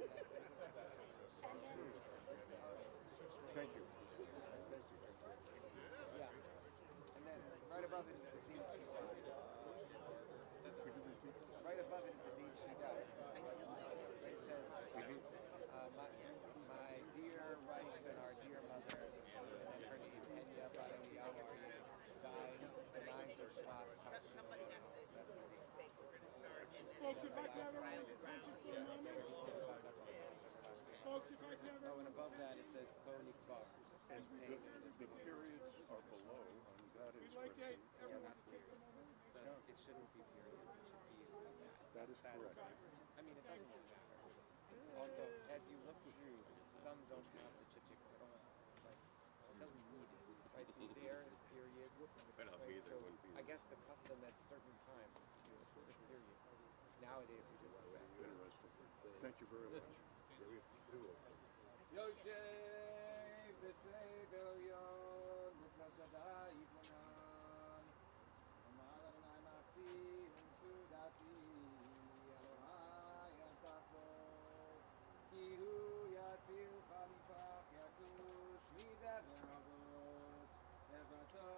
Thank you. Yeah. And then right above it is the date she died. Right above it is the date she died. It says, my dear wife and our dear mother, and then her name, Henya Barawi Awari, died the 9th of Shvat. That's the date. Folks, if I can have everyone's attention for a moment. Folks, if I can have Oh, and everyone's above that attention. it says Konik Bar. And the periods are below on that We'd like inscription. everyone to take a moment. It shouldn't be periods. It should be like that. That is correct. I mean, it doesn't really matter. Also, as you look through, some don't have the chichiks at all. Like, it doesn't need it. Right? See, there it's periods. Right? So I guess the custom at certain times is to put period. Nowadays we do like that. Interesting. Thank you very much. Yosef b'sefer Elyon b'tzad Shaddai Yitvonan Amar Adonai Ma'asi U'Sudati Elohai Yatafos Ki Hu Yatzilcha Mipach Yakush Midaber Avot Evrato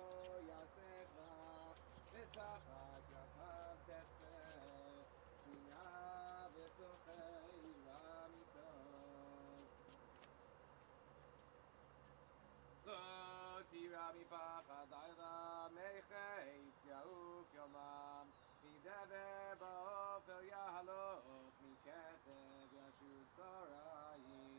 Yasecha V'Tzachak Yachav Tetzeh Shmiya V'Sochei Ramito Lo tira mipachad ayla mechetz yauf yomam Midever ba'ofer yahaloch Miketev yashut tzorayim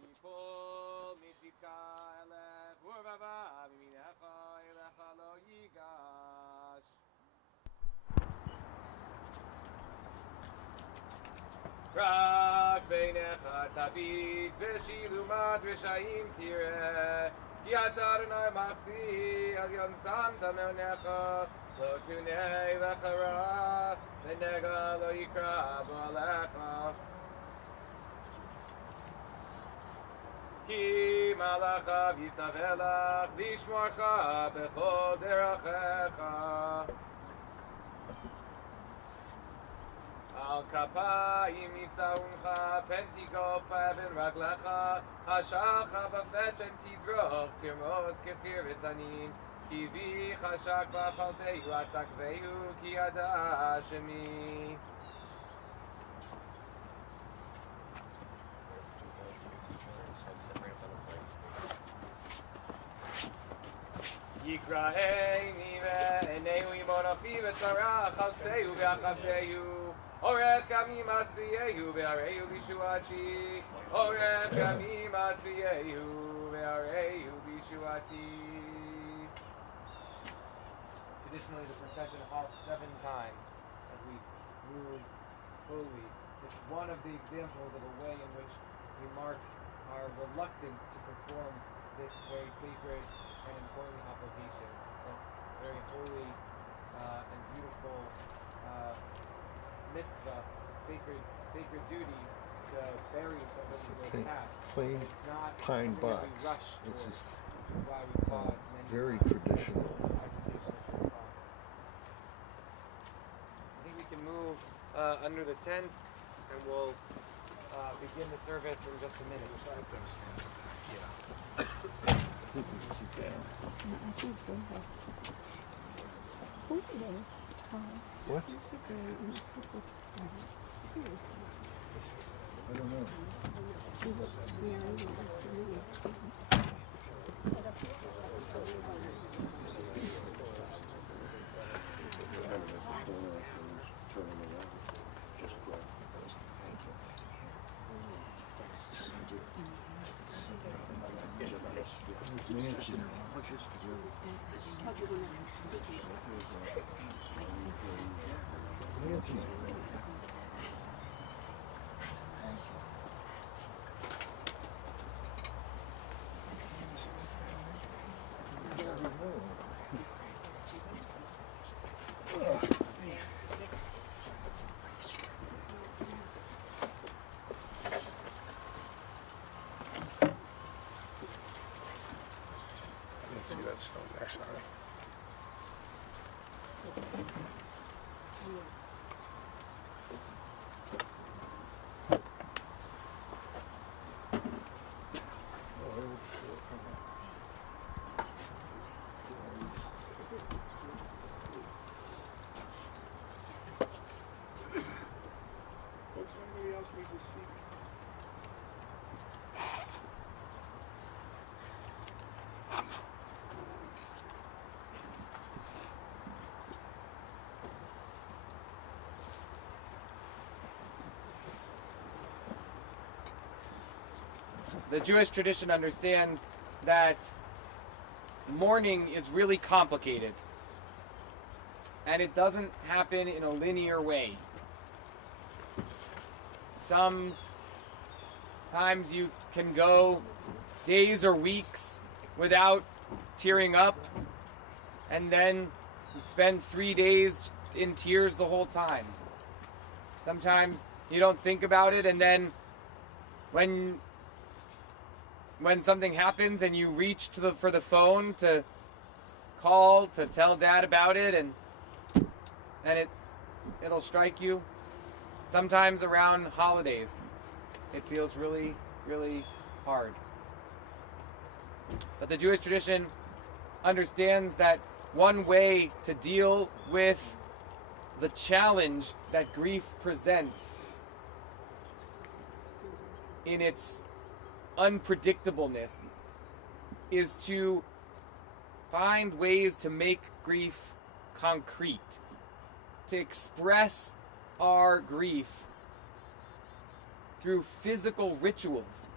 Yipol mitzidka elech Urvava miminecha elecha lo yigash Rak beinecha tabit v'shilumad v'shayim tireh Ki ata Adonai machzi az yom samta me'onecha Lo tunei lecha ra v'nega lo yikra b'alecha Ki malachav yitzavelach lishmorcha b'chol derachecha Al kapayim yisauncha pentigo pavin raglecha Hashacha bafeten tidroch tirmos kefir v'tanin Ki vi chashak b'afaltehu atakvehu ki yada Hashemi Yikra'eni ve'enehu yimonochi v'tzarach chalsehu v'achavtehu Orech kami masbiyehu ve'arehu b'shuati Orech kami masbiyehu ve'arehu b'shuati Traditionally, the procession halts 7 times as we move slowly. It's one of the examples of a way in which we mark our reluctance to perform this very sacred and important obligation, a very holy and beautiful mitzvah, sacred duty to bury somebody with past. Plain It's not pine box. We rush This towards, is which is why we pause many very times traditional. during the recitation of this song. I think we can move under the tent, and we'll begin the service in just a minute. What? I don't know. Nancy. See that stone there, sorry. a seat. The Jewish tradition understands that mourning is really complicated, and it doesn't happen in a linear way. Sometimes you can go days or weeks without tearing up, and then spend 3 days in tears the whole time. Sometimes you don't think about it, and then when something happens and you reach for the phone to call to tell Dad about it, and it'll strike you. Sometimes around holidays, it feels really, really hard. But the Jewish tradition understands that one way to deal with the challenge that grief presents in its unpredictableness is to find ways to make grief concrete, to express our grief through physical rituals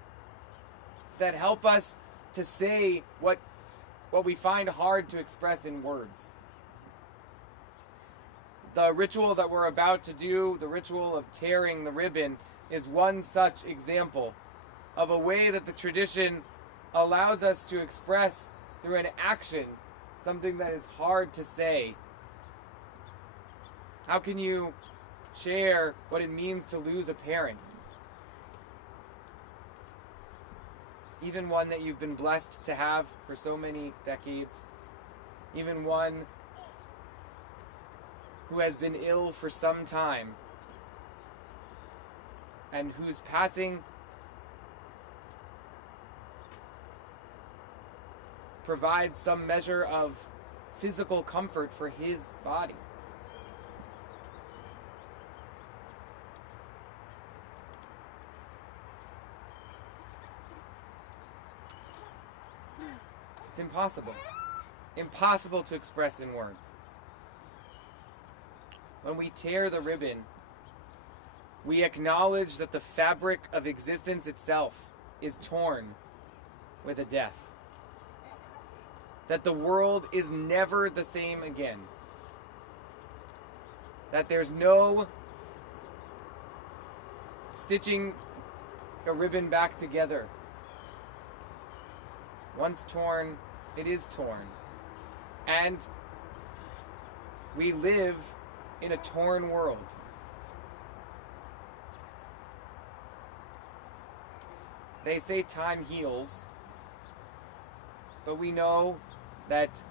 that help us to say what we find hard to express in words. The ritual that we're about to do, the ritual of tearing the ribbon, is one such example of a way that the tradition allows us to express through an action something that is hard to say. How can you share what it means to lose a parent? Even one that you've been blessed to have for so many decades. Even one who has been ill for some time and whose passing provides some measure of physical comfort for his body. It's impossible to express in words. When we tear the ribbon, we acknowledge that the fabric of existence itself is torn with a death. That the world is never the same again. That there's no stitching a ribbon back together. Once torn, it is torn. And we live in a torn world. They say time heals, but we know that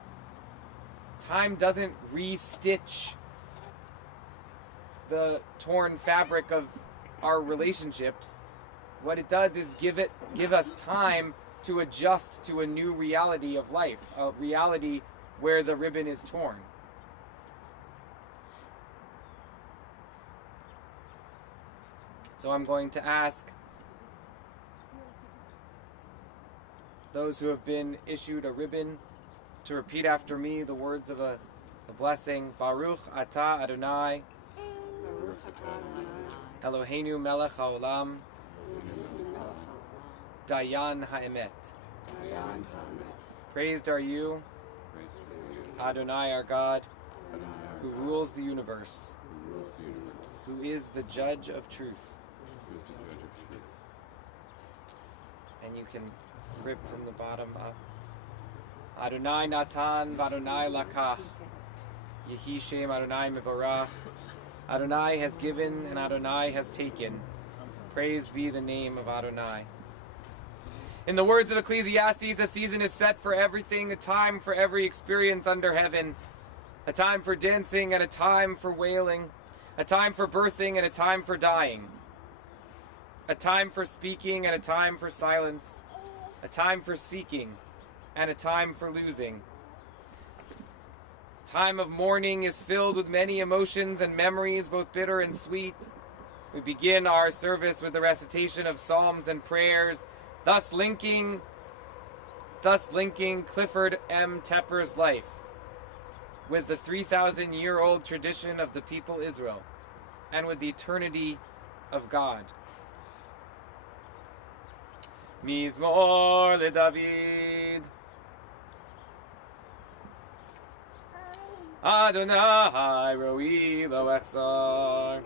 time doesn't re-stitch the torn fabric of our relationships. What it does is give us time to adjust to a new reality of life, a reality where the ribbon is torn. So I'm going to ask those who have been issued a ribbon to repeat after me the words of the blessing. Baruch atah Adonai Eloheinu melech haolam Dayan ha'emet. Praised are you, Adonai our God, who rules the universe, who is the judge of truth. And you can rip from the bottom up. Adonai Natan, Adonai Lakach. Yehi Shem Adonai Mevorach. Adonai has given and Adonai has taken. Praise be the name of Adonai. In the words of Ecclesiastes, a season is set for everything, a time for every experience under heaven, a time for dancing and a time for wailing, a time for birthing and a time for dying, a time for speaking and a time for silence, a time for seeking and a time for losing. Time of mourning is filled with many emotions and memories, both bitter and sweet. We begin our service with the recitation of psalms and prayers, thus linking Clifford M. Tepper's life with the 3,000-year-old tradition of the people Israel and with the eternity of God. Mizmor LeDavid. Adonai roi lo echsar.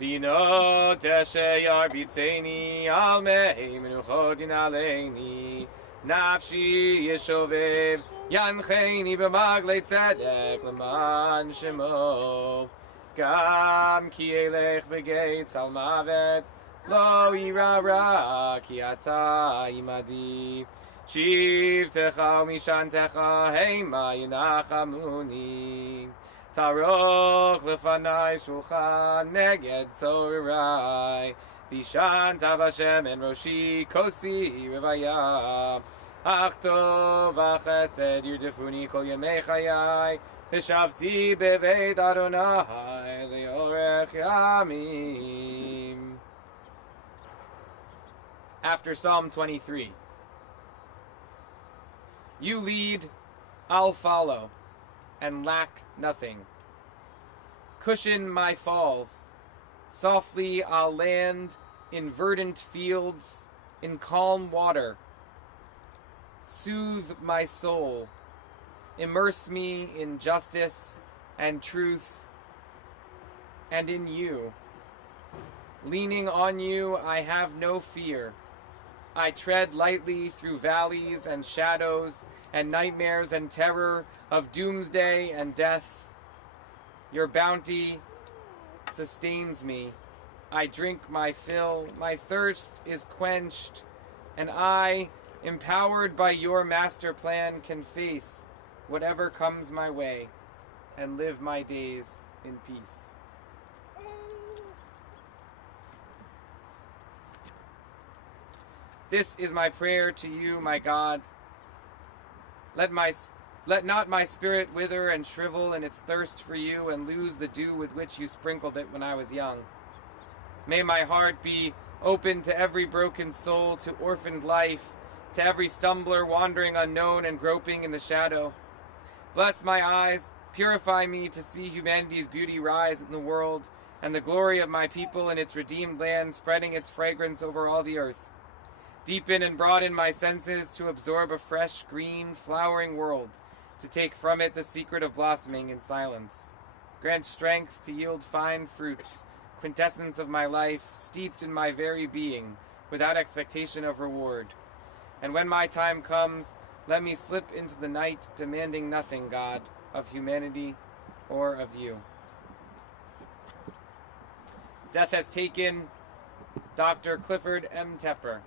Vino tesheyar bitzeni al mei menuchodin aleini. Nafshi yeshovev yancheni b'maglei tzedek l'man shemo. Gam ki elech v'geitz al mavet lo ira ra ki ata imadi. Shivtecha umishantecha heima yinachamuni. Taroch lefanai shulchan neged tzorai. Vishan tav Hashem en roshi kosi revaya. Ach tov v'chesed yirtifuni kol yemei chayai. V'shavti beveit Adonai leorech yamim. After Psalm 23. You lead, I'll follow, and lack nothing. Cushion my falls. Softly I'll land in verdant fields, in calm water. Soothe my soul. Immerse me in justice and truth and in you. Leaning on you, I have no fear. I tread lightly through valleys and shadows and nightmares and terror of doomsday and death. Your bounty sustains me. I drink my fill. My thirst is quenched. And I, empowered by your master plan, can face whatever comes my way and live my days in peace. This is my prayer to you, my God. Let not my spirit wither and shrivel in its thirst for you and lose the dew with which you sprinkled it when I was young. May my heart be open to every broken soul, to orphaned life, to every stumbler wandering unknown and groping in the shadow. Bless my eyes, purify me to see humanity's beauty rise in the world and the glory of my people in its redeemed land spreading its fragrance over all the earth. Deepen and broaden my senses to absorb a fresh, green, flowering world, to take from it the secret of blossoming in silence. Grant strength to yield fine fruits, quintessence of my life, steeped in my very being, without expectation of reward. And when my time comes, let me slip into the night, demanding nothing, God, of humanity or of you. Death has taken Dr. Clifford M. Tepper,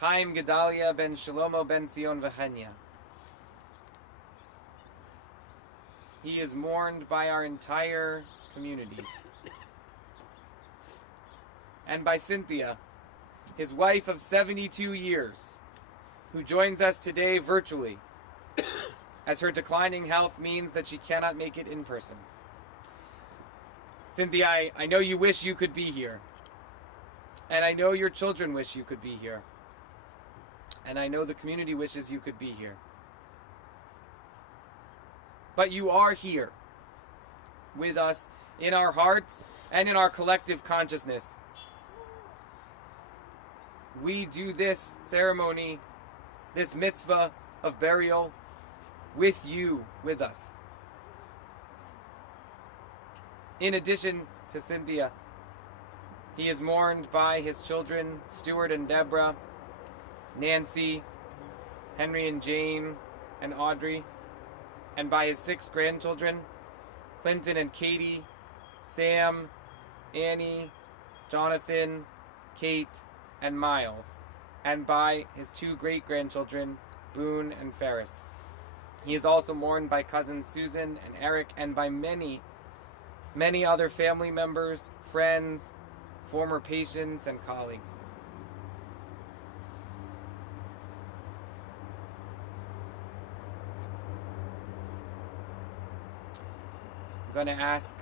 Chaim Gedalia ben Shlomo ben Zion Vehenya. He is mourned by our entire community. And by Cynthia, his wife of 72 years, who joins us today virtually, as her declining health means that she cannot make it in person. Cynthia, I know you wish you could be here. And I know your children wish you could be here. And I know the community wishes you could be here. But you are here with us in our hearts and in our collective consciousness. We do this ceremony, this mitzvah of burial, with you, with us. In addition to Cynthia, he is mourned by his children, Stuart and Deborah, Nancy, Henry and Jane, and Audrey, and by his 6 grandchildren, Clinton and Katie, Sam, Annie, Jonathan, Kate, and Miles, and by his 2 great-grandchildren, Boone and Ferris. He is also mourned by cousins Susan and Eric, and by many, many other family members, friends, former patients, and colleagues. I'm going to ask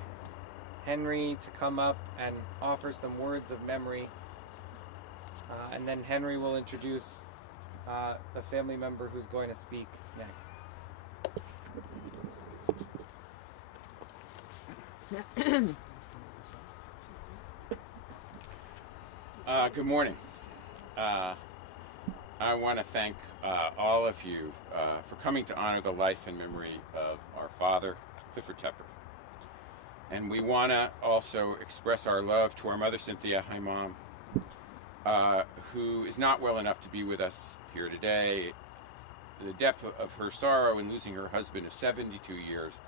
Henry to come up and offer some words of memory. And then Henry will introduce the family member who's going to speak next. Good morning. I want to thank all of you for coming to honor the life and memory of our father, Clifford Tepper. And we want to also express our love to our mother, Cynthia, hi Mom, who is not well enough to be with us here today. The depth of her sorrow in losing her husband of 72 years,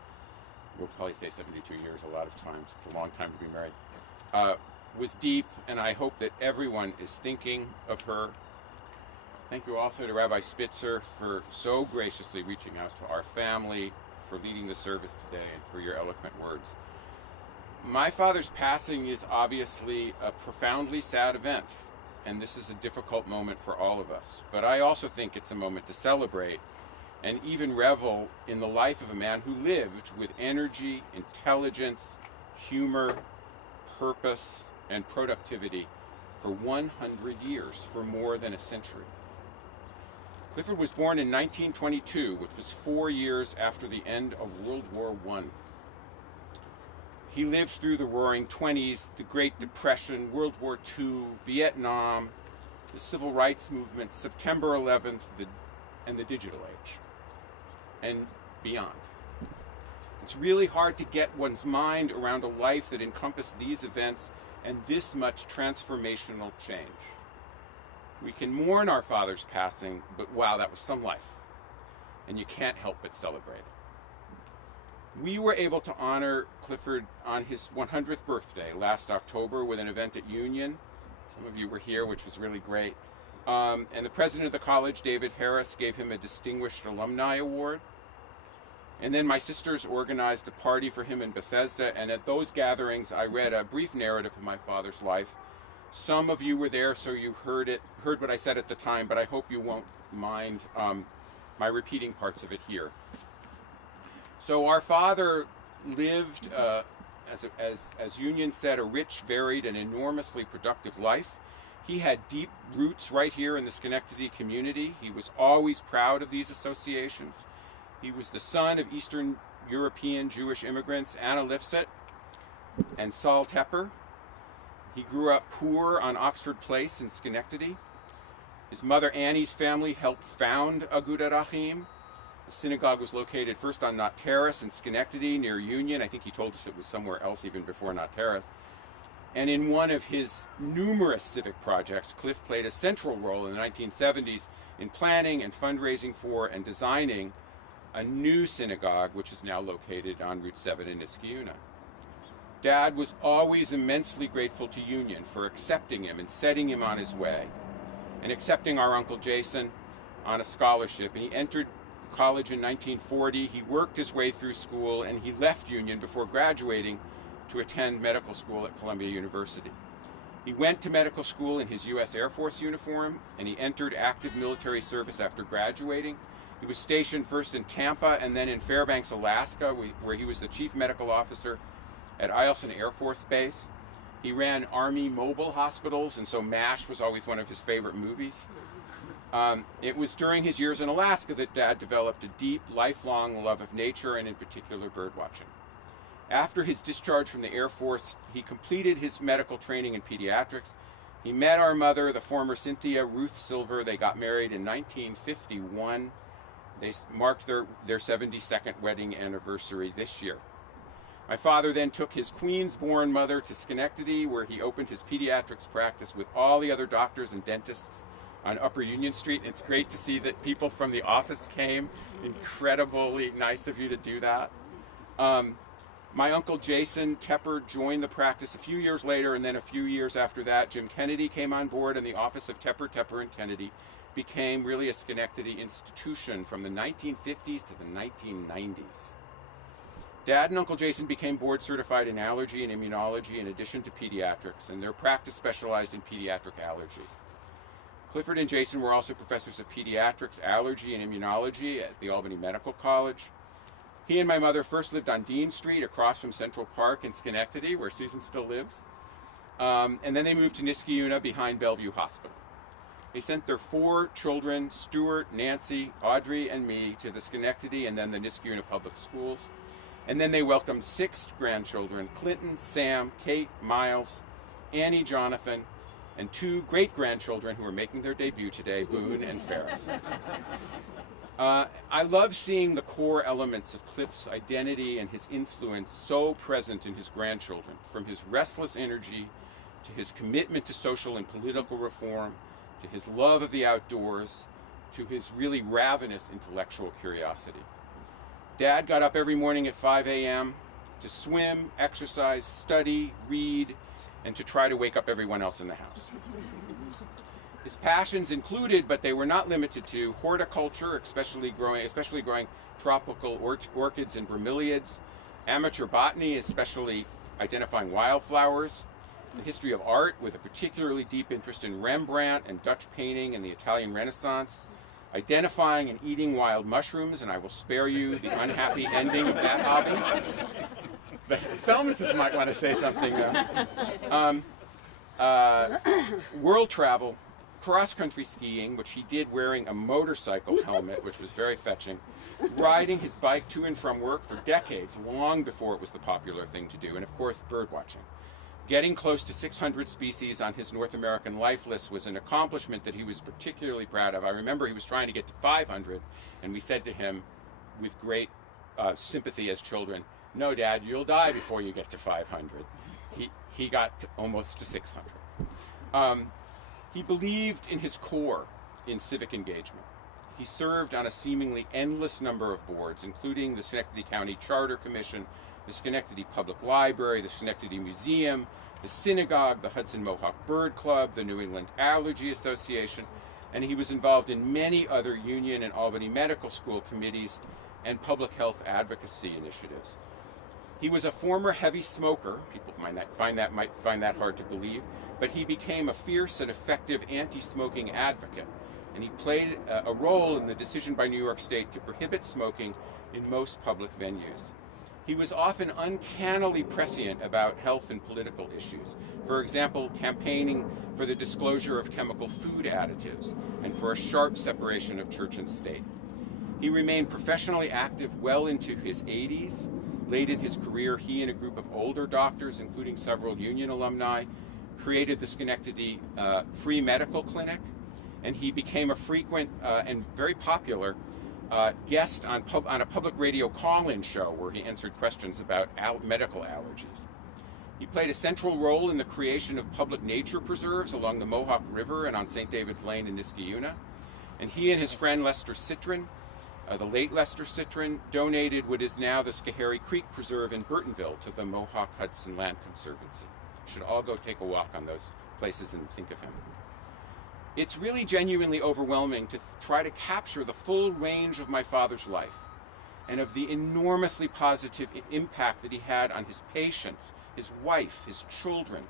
we'll probably say 72 years a lot of times, it's a long time to be married, was deep, and I hope that everyone is thinking of her. Thank you also to Rabbi Spitzer for so graciously reaching out to our family, for leading the service today, and for your eloquent words. My father's passing is obviously a profoundly sad event, and this is a difficult moment for all of us. But I also think it's a moment to celebrate and even revel in the life of a man who lived with energy, intelligence, humor, purpose, and productivity for 100 years, for more than a century. Clifford was born in 1922, which was 4 years after the end of World War I. He lived through the Roaring '20s, the Great Depression, World War II, Vietnam, the Civil Rights Movement, September 11th, and the digital age, and beyond. It's really hard to get one's mind around a life that encompassed these events and this much transformational change. We can mourn our father's passing, but wow, that was some life. And you can't help but celebrate it. We were able to honor Clifford on his 100th birthday last October with an event at Union. Some of you were here, which was really great. And the president of the college, David Harris, gave him a Distinguished Alumni Award. And then my sisters organized a party for him in Bethesda, and at those gatherings I read a brief narrative of my father's life. Some of you were there, so you heard what I said at the time, but I hope you won't mind my repeating parts of it here. So our father lived, as Union said, a rich, varied, and enormously productive life. He had deep roots right here in the Schenectady community. He was always proud of these associations. He was the son of Eastern European Jewish immigrants Anna Lifset and Saul Tepper. He grew up poor on Oxford Place in Schenectady. His mother Annie's family helped found Agudat Achim. The synagogue was located first on Knott Terrace in Schenectady near Union. I think he told us it was somewhere else even before Knott Terrace. And in one of his numerous civic projects, Cliff played a central role in the 1970s in planning and fundraising for and designing a new synagogue, which is now located on Route 7 in Niskayuna. Dad was always immensely grateful to Union for accepting him and setting him on his way, and accepting our Uncle Jason on a scholarship. And he entered college in 1940. He worked his way through school, and he left Union before graduating to attend medical school at Columbia University. He went to medical school in his U.S. Air Force uniform, and he entered active military service after graduating. He was stationed first in Tampa and then in Fairbanks, Alaska, where he was the chief medical officer at Eielson Air Force Base. He ran Army mobile hospitals, and so MASH was always one of his favorite movies. It was during his years in Alaska that Dad developed a deep, lifelong love of nature, and in particular bird watching. After his discharge from the Air Force, he completed his medical training in pediatrics. He met our mother, the former Cynthia Ruth Silver. They got married in 1951. They marked their 72nd wedding anniversary this year. My father then took his Queens-born mother to Schenectady, where he opened his pediatrics practice with all the other doctors and dentists on Upper Union Street. It's great to see that people from the office came. Incredibly nice of you to do that. My Uncle Jason Tepper joined the practice a few years later, and then a few years after that, Jim Kennedy came on board, and the office of Tepper, and Kennedy became really a Schenectady institution from the 1950s to the 1990s. Dad and Uncle Jason became board certified in allergy and immunology in addition to pediatrics, and their practice specialized in pediatric allergy. Clifford and Jason were also professors of pediatrics, allergy, and immunology at the Albany Medical College. He and my mother first lived on Dean Street across from Central Park in Schenectady, where Susan still lives. And then they moved to Niskayuna behind Bellevue Hospital. They sent their 4 children, Stuart, Nancy, Audrey, and me, to the Schenectady and then the Niskayuna Public Schools. And then they welcomed 6 grandchildren, Clinton, Sam, Kate, Miles, Annie, Jonathan, and 2 great-grandchildren who are making their debut today, Boone and Ferris. I love seeing the core elements of Cliff's identity and his influence so present in his grandchildren, from his restless energy to his commitment to social and political reform, to his love of the outdoors, to his really ravenous intellectual curiosity. Dad got up every morning at 5 a.m. to swim, exercise, study, read, and to try to wake up everyone else in the house. His passions included, but they were not limited to, horticulture, especially growing tropical orchids and bromeliads, amateur botany, especially identifying wildflowers, the history of art with a particularly deep interest in Rembrandt and Dutch painting and the Italian Renaissance, identifying and eating wild mushrooms, and I will spare you the unhappy ending of that hobby. The Thelmuses might want to say something, world travel, cross-country skiing, which he did wearing a motorcycle helmet, which was very fetching, riding his bike to and from work for decades, long before it was the popular thing to do, and of course, bird watching. Getting close to 600 species on his North American life list was an accomplishment that he was particularly proud of. I remember he was trying to get to 500, and we said to him, with great sympathy as children, "No, Dad, you'll die before you get to 500. He got to almost to 600. He believed in his core in civic engagement. He served on a seemingly endless number of boards, including the Schenectady County Charter Commission, the Schenectady Public Library, the Schenectady Museum, the Synagogue, the Hudson Mohawk Bird Club, the New England Allergy Association, and he was involved in many other Union and Albany Medical School committees and public health advocacy initiatives. He was a former heavy smoker. People might find that hard to believe, but he became a fierce and effective anti-smoking advocate, and he played a role in the decision by New York State to prohibit smoking in most public venues. He was often uncannily prescient about health and political issues. For example, campaigning for the disclosure of chemical food additives and for a sharp separation of church and state. He remained professionally active well into his 80s. Late in his career, he and a group of older doctors, including several Union alumni, created the Schenectady Free Medical Clinic, and he became a frequent and very popular guest on a public radio call-in show where he answered questions about medical allergies. He played a central role in the creation of public nature preserves along the Mohawk River and on St. David's Lane in Niskayuna, and he and his friend Lester Citron, the late Lester Citron, donated what is now the Schoharie Creek Preserve in Burtonville to the Mohawk Hudson Land Conservancy. You should all go take a walk on those places and think of him. It's really genuinely overwhelming to try to capture the full range of my father's life and of the enormously positive impact that he had on his patients, his wife, his children,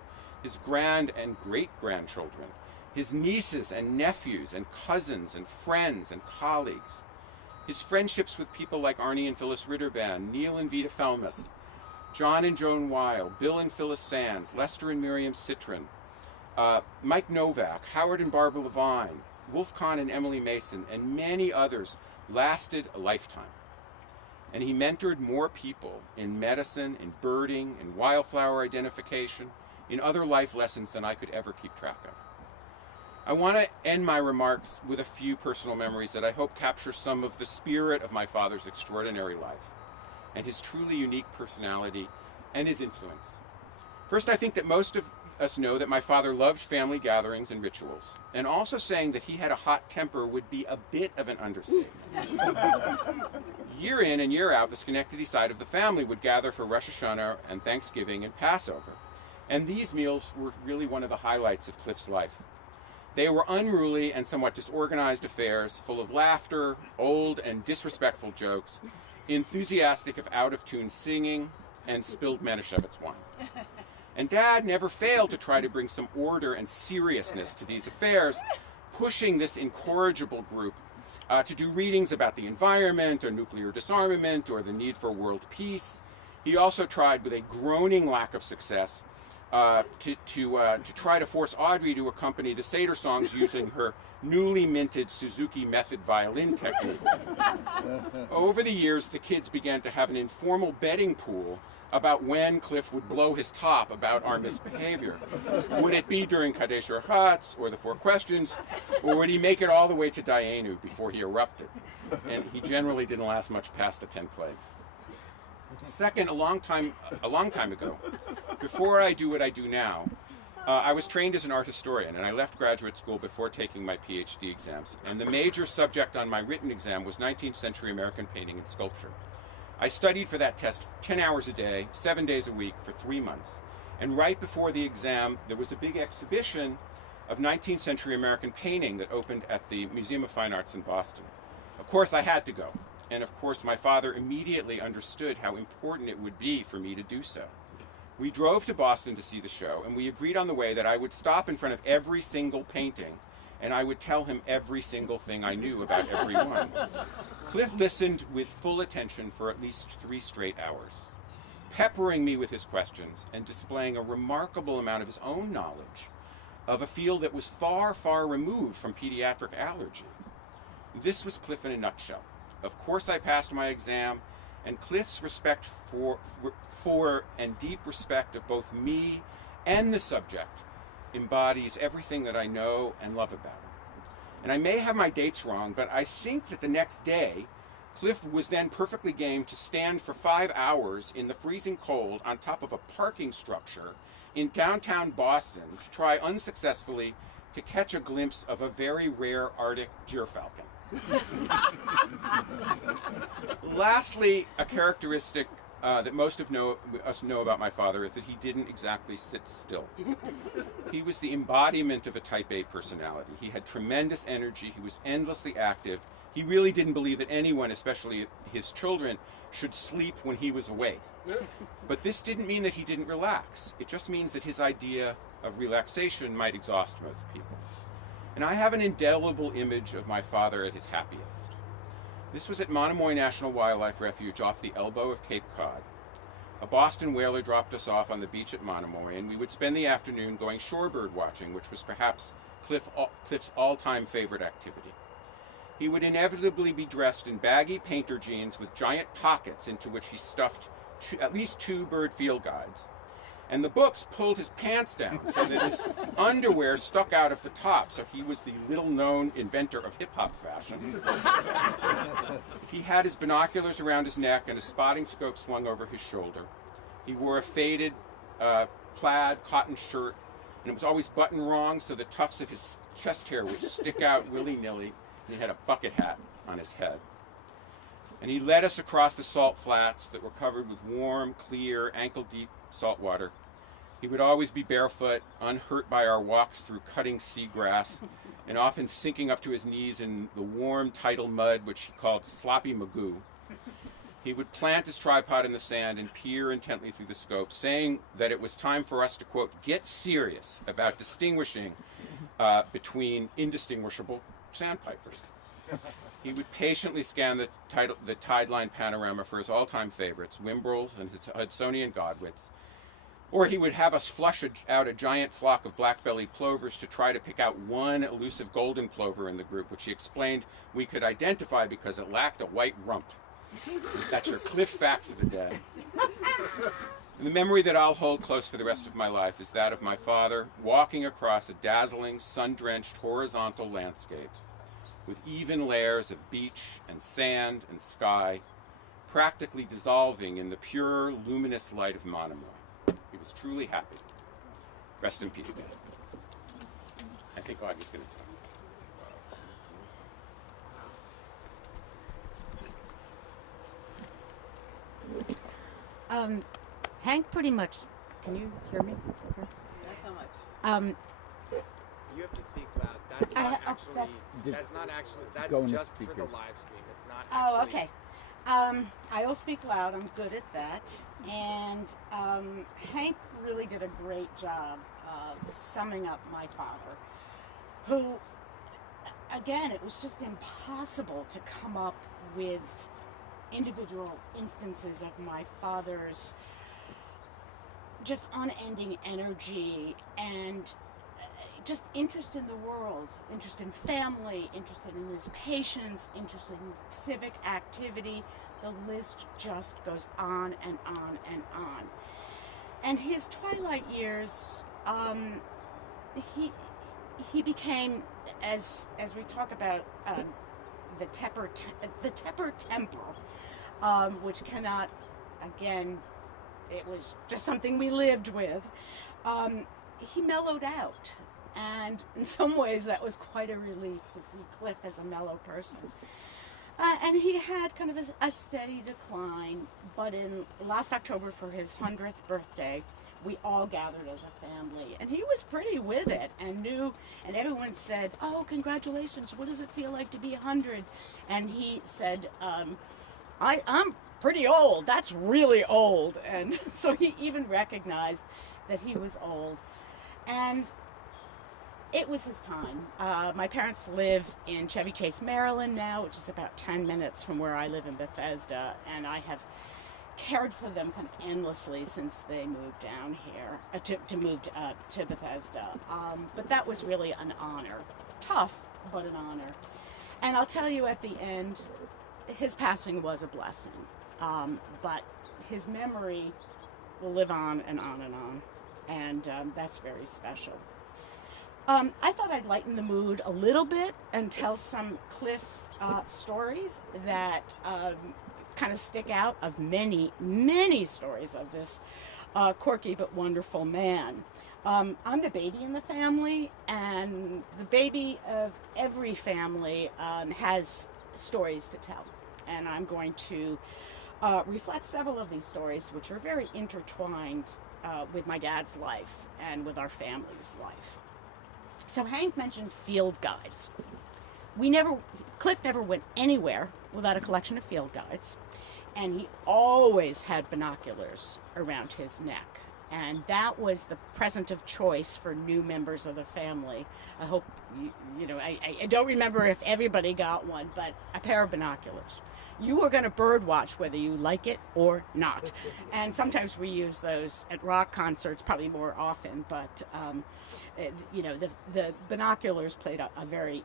his grand and great-grandchildren, his nieces and nephews and cousins and friends and colleagues. His friendships with people like Arnie and Phyllis Ritterban, Neil and Vita Felmus, John and Joan Weil, Bill and Phyllis Sands, Lester and Miriam Citron, Mike Novak, Howard and Barbara Levine, Wolf Kahn and Emily Mason, and many others lasted a lifetime. And he mentored more people in medicine, in birding, in wildflower identification, in other life lessons than I could ever keep track of. I want to end my remarks with a few personal memories that I hope capture some of the spirit of my father's extraordinary life and his truly unique personality and his influence. First, I think that most of us know that my father loved family gatherings and rituals, and also saying that he had a hot temper would be a bit of an understatement. Year in and year out, the Schenectady side of the family would gather for Rosh Hashanah and Thanksgiving and Passover, and these meals were really one of the highlights of Cliff's life. They were unruly and somewhat disorganized affairs, full of laughter, old and disrespectful jokes, enthusiastic of out-of-tune singing, and spilled Manischewitz wine. And Dad never failed to try to bring some order and seriousness to these affairs, pushing this incorrigible group to do readings about the environment or nuclear disarmament or the need for world peace. He also tried, with a groaning lack of success, to try to force Audrey to accompany the Seder songs using her newly minted Suzuki Method violin technique. Over the years, the kids began to have an informal betting pool about when Cliff would blow his top about our misbehavior. Would it be during Kadesh Chatz or the Four Questions, or would he make it all the way to Dayenu before he erupted? And he generally didn't last much past the 10 plagues. Second, a long time ago, before I do what I do now, I was trained as an art historian, and I left graduate school before taking my PhD exams. And the major subject on my written exam was 19th century American painting and sculpture. I studied for that test 10 hours a day, 7 days a week for 3 months. And right before the exam, there was a big exhibition of 19th century American painting that opened at the Museum of Fine Arts in Boston. Of course, I had to go. And of course, my father immediately understood how important it would be for me to do so. We drove to Boston to see the show, and we agreed on the way that I would stop in front of every single painting, and I would tell him every single thing I knew about every one. Cliff listened with full attention for at least 3 straight hours, peppering me with his questions and displaying a remarkable amount of his own knowledge of a field that was far, far removed from pediatric allergy. This was Cliff in a nutshell. Of course, I passed my exam, and Cliff's respect for and deep respect of both me and the subject embodies everything that I know and love about him. And I may have my dates wrong, but I think that the next day, Cliff was then perfectly game to stand for 5 hours in the freezing cold on top of a parking structure in downtown Boston to try unsuccessfully to catch a glimpse of a very rare Arctic gyrfalcon. Lastly, a characteristic that most of us know about my father is that he didn't exactly sit still. He was the embodiment of a type A personality. He had tremendous energy. He was endlessly active. He really didn't believe that anyone, especially his children, should sleep when he was awake. But this didn't mean that he didn't relax. It just means that his idea of relaxation might exhaust most people. And I have an indelible image of my father at his happiest. This was at Monomoy National Wildlife Refuge off the elbow of Cape Cod. A Boston whaler dropped us off on the beach at Monomoy, and we would spend the afternoon going shorebird watching, which was perhaps Cliff's all-time favorite activity. He would inevitably be dressed in baggy painter jeans with giant pockets into which he stuffed at least 2 bird field guides. And the books pulled his pants down so that his underwear stuck out of the top, so he was the little-known inventor of hip-hop fashion. He had his binoculars around his neck and a spotting scope slung over his shoulder. He wore a faded plaid cotton shirt, and it was always buttoned wrong, so the tufts of his chest hair would stick out willy-nilly, and he had a bucket hat on his head. And he led us across the salt flats that were covered with warm, clear, ankle-deep salt water. He would always be barefoot, unhurt by our walks through cutting seagrass, and often sinking up to his knees in the warm, tidal mud, which he called sloppy magoo. He would plant his tripod in the sand and peer intently through the scope, saying that it was time for us to, quote, get serious about distinguishing between indistinguishable sandpipers. He would patiently scan the Tideline panorama for his all-time favorites, Wimbrels and Hudsonian Godwits. Or he would have us flush out a giant flock of black-bellied plovers to try to pick out one elusive golden plover in the group, which he explained we could identify because it lacked a white rump. That's your Cliff fact for the day. And the memory that I'll hold close for the rest of my life is that of my father walking across a dazzling, sun-drenched horizontal landscape with even layers of beach and sand and sky, practically dissolving in the pure, luminous light of Monomoy. He was truly happy. Rest in peace, Dad. I think Audrey's going to tell me. Hank pretty much, can you hear me? Not so much. You have to speak loud. That's not that's just for the live stream. It's not actually... Oh, okay. I will speak loud. I'm good at that. And Hank really did a great job of summing up my father, who, again, it was just impossible to come up with individual instances of my father's just unending energy and just interest in the world, interest in family, interested in his patients, interested in civic activity. The list just goes on and on and on. And his twilight years, he became, as we talk about the Tepper temper, which cannot, again, it was just something we lived with. He mellowed out, and in some ways that was quite a relief to see Cliff as a mellow person. And he had kind of a steady decline, but in last October for his 100th birthday, we all gathered as a family, and he was pretty with it and knew, and everyone said, "Oh, congratulations, what does it feel like to be 100? And he said, I'm pretty old, that's really old. And so he even recognized that he was old. And it was his time. My parents live in Chevy Chase, Maryland now, which is about 10 minutes from where I live in Bethesda, and I have cared for them kind of endlessly since they moved down here, to move to Bethesda. But that was really an honor. Tough, but an honor. And I'll tell you at the end, his passing was a blessing. But his memory will live on and on and on. And that's very special. I thought I'd lighten the mood a little bit and tell some Cliff stories that kind of stick out of many, many stories of this quirky but wonderful man. I'm the baby in the family, and the baby of every family has stories to tell. And I'm going to reflect several of these stories, which are very intertwined with my dad's life and with our family's life. So Hank mentioned field guides. Cliff never went anywhere without a collection of field guides, and he always had binoculars around his neck. And that was the present of choice for new members of the family. I hope, I don't remember if everybody got one, but a pair of binoculars. You were going to bird watch whether you like it or not. And sometimes we use those at rock concerts, probably more often, but, the binoculars played a very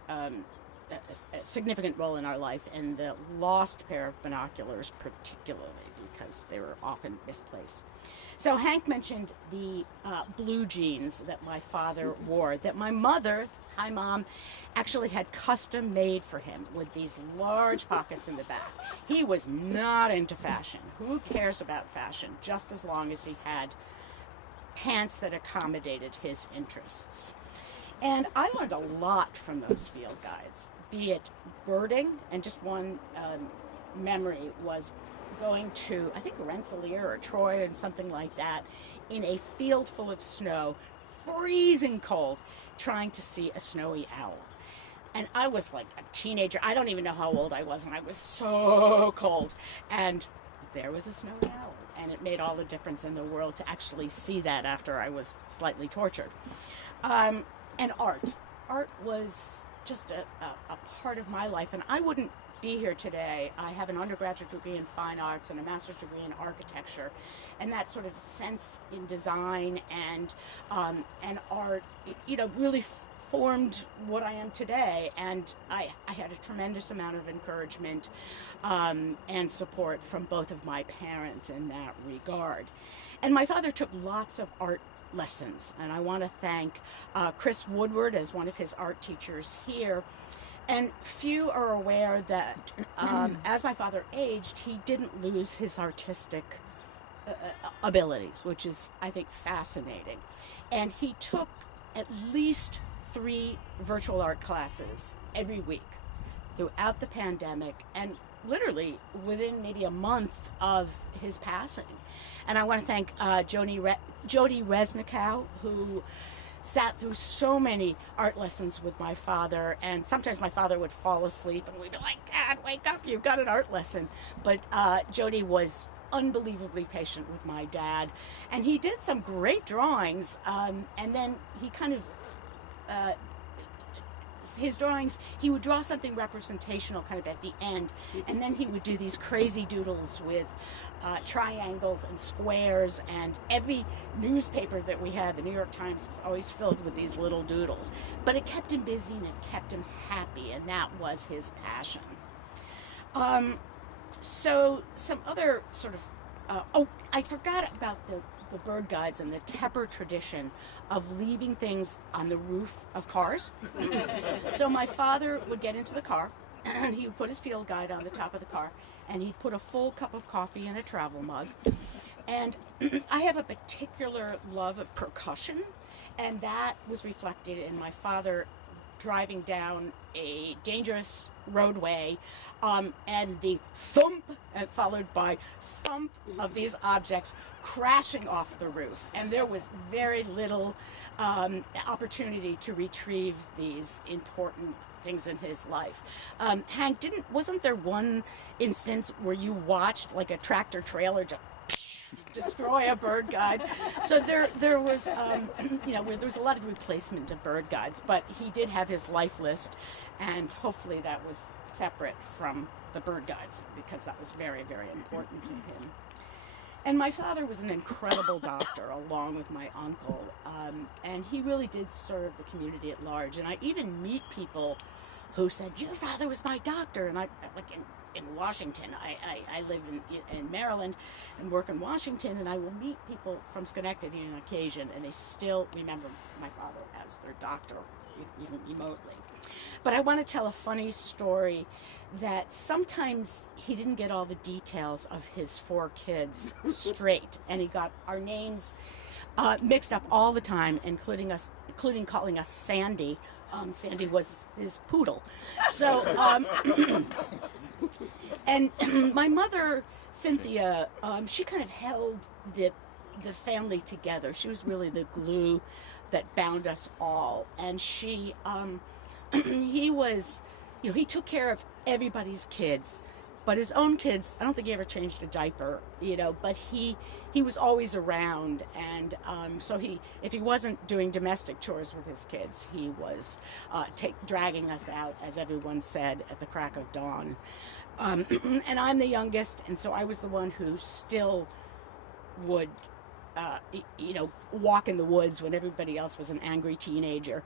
a significant role in our life, and the lost pair of binoculars particularly, because they were often misplaced. So Hank mentioned the blue jeans that my father wore, that my mother, hi Mom, actually had custom made for him with these large pockets in the back. He was not into fashion. Who cares about fashion? Just as long as he had pants that accommodated his interests. And I learned a lot from those field guides, be it birding, and just one memory was going to, I think, Rensselaer or Troy and something like that, in a field full of snow, freezing cold, trying to see a snowy owl. And I was like a teenager. I don't even know how old I was, and I was so cold. And there was a snowy owl, and it made all the difference in the world to actually see that after I was slightly tortured. And art. Art was just a part of my life, and I wouldn't be here today. I have an undergraduate degree in fine arts and a master's degree in architecture, and that sort of sense in design and art, really formed what I am today. And I had a tremendous amount of encouragement and support from both of my parents in that regard. And my father took lots of art lessons, and I want to thank Chris Woodward as one of his art teachers here. And few are aware that as my father aged, he didn't lose his artistic abilities, which is, I think, fascinating. And he took at least 3 virtual art classes every week throughout the pandemic, and literally within maybe a month of his passing. And I want to thank Jody Resnikow, who sat through so many art lessons with my father, and sometimes my father would fall asleep and we'd be like, "Dad, wake up, you've got an art lesson." But Jody was unbelievably patient with my dad, and he did some great drawings, and then he kind of his drawings, he would draw something representational kind of at the end, and then he would do these crazy doodles with triangles and squares, and every newspaper that we had, the New York Times, was always filled with these little doodles. But it kept him busy and it kept him happy, and that was his passion. So some other sort of, I forgot about the bird guides and the Tepper tradition of leaving things on the roof of cars. So my father would get into the car and he would put his field guide on the top of the car, and he'd put a full cup of coffee in a travel mug. And I have a particular love of percussion, and that was reflected in my father driving down a dangerous roadway, and the thump, followed by thump of these objects crashing off the roof. And there was very little opportunity to retrieve these important things in his life. Hank, wasn't there one instance where you watched like a tractor trailer just destroy a bird guide? So there was, where there was a lot of replacement of bird guides, but he did have his life list, and hopefully that was separate from the bird guides, because that was very, very important to him. And my father was an incredible doctor, along with my uncle, and he really did serve the community at large. And I even meet people who said, "Your father was my doctor," and I, like in Washington, I live in Maryland and work in Washington, and I will meet people from Schenectady on occasion, and they still remember my father as their doctor, even remotely. But I want to tell a funny story that sometimes he didn't get all the details of his 4 kids straight, and he got our names mixed up all the time, including calling us Sandy. Sandy was his poodle. So, and my mother, Cynthia, she kind of held the family together. She was really the glue that bound us all. And she, he was, he took care of everybody's kids, but his own kids, I don't think he ever changed a diaper, but he was always around. And so if he wasn't doing domestic chores with his kids, he was dragging us out, as everyone said, at the crack of dawn. And I'm the youngest, and so I was the one who still would, walk in the woods when everybody else was an angry teenager.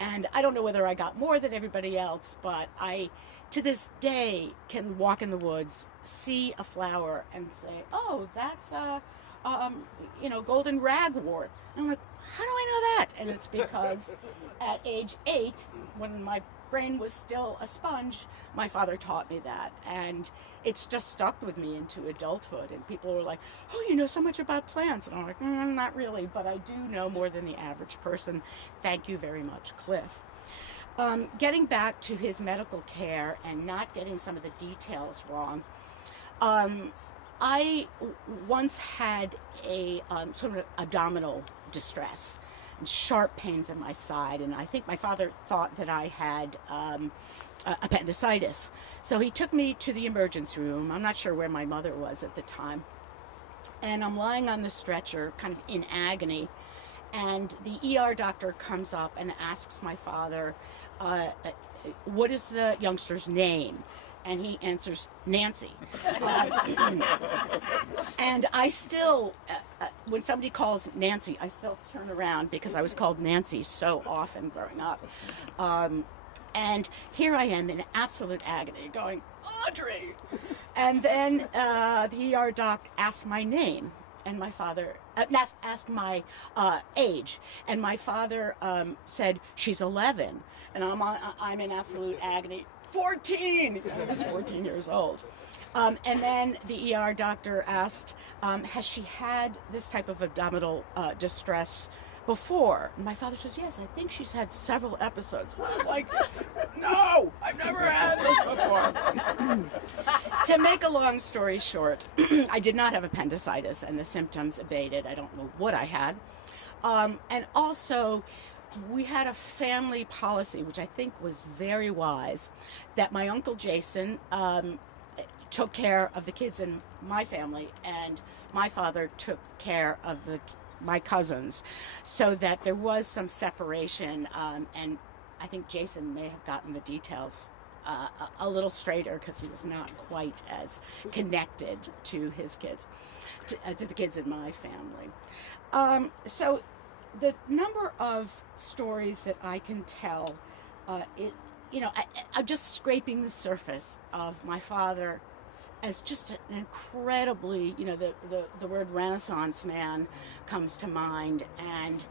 And I don't know whether I got more than everybody else, but I, to this day, can walk in the woods, see a flower, and say, "Oh, that's golden ragwort." And I'm like, "How do I know that?" And it's because at age 8, when my brain was still a sponge, my father taught me that, and it's just stuck with me into adulthood. And people were like, "Oh, you know so much about plants," and I'm like, "Not really, but I do know more than the average person. Thank you very much, Cliff." Getting back to his medical care and not getting some of the details wrong, I once had a sort of abdominal distress and sharp pains in my side, and I think my father thought that I had appendicitis. So he took me to the emergency room. I'm not sure where my mother was at the time. And I'm lying on the stretcher, kind of in agony, and the ER doctor comes up and asks my father, "What is the youngster's name?" And he answers, "Nancy." And I still, when somebody calls Nancy, I still turn around, because I was called Nancy so often growing up. And here I am in absolute agony going, "Audrey!" And then the ER doc asked my name, and my father asked my age, and my father said, "She's 11." And I'm in absolute agony. 14! I was 14 years old. And then the ER doctor asked, "Has she had this type of abdominal distress before?" And my father says, "Yes, I think she's had several episodes." I was like, "No, I've never had this before." To make a long story short, I did not have appendicitis, and the symptoms abated. I don't know what I had. And also, we had a family policy, which I think was very wise, that my Uncle Jason took care of the kids in my family, and my father took care of my cousins, so that there was some separation, and I think Jason may have gotten the details a little straighter because he was not quite as connected to his kids, to the kids in my family. So the number of stories that I can tell, I'm just scraping the surface of my father as just an incredibly, the word Renaissance man comes to mind, and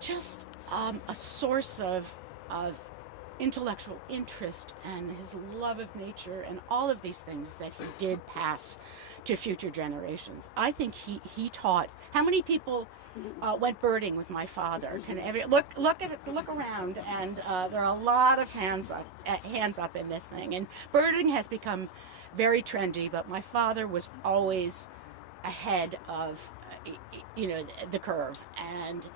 just a source of intellectual interest and his love of nature and all of these things that he did pass to future generations. I think he taught. How many people went birding with my father? Look around, and there are a lot of hands up in this thing. And birding has become very trendy, but my father was always ahead of the curve. And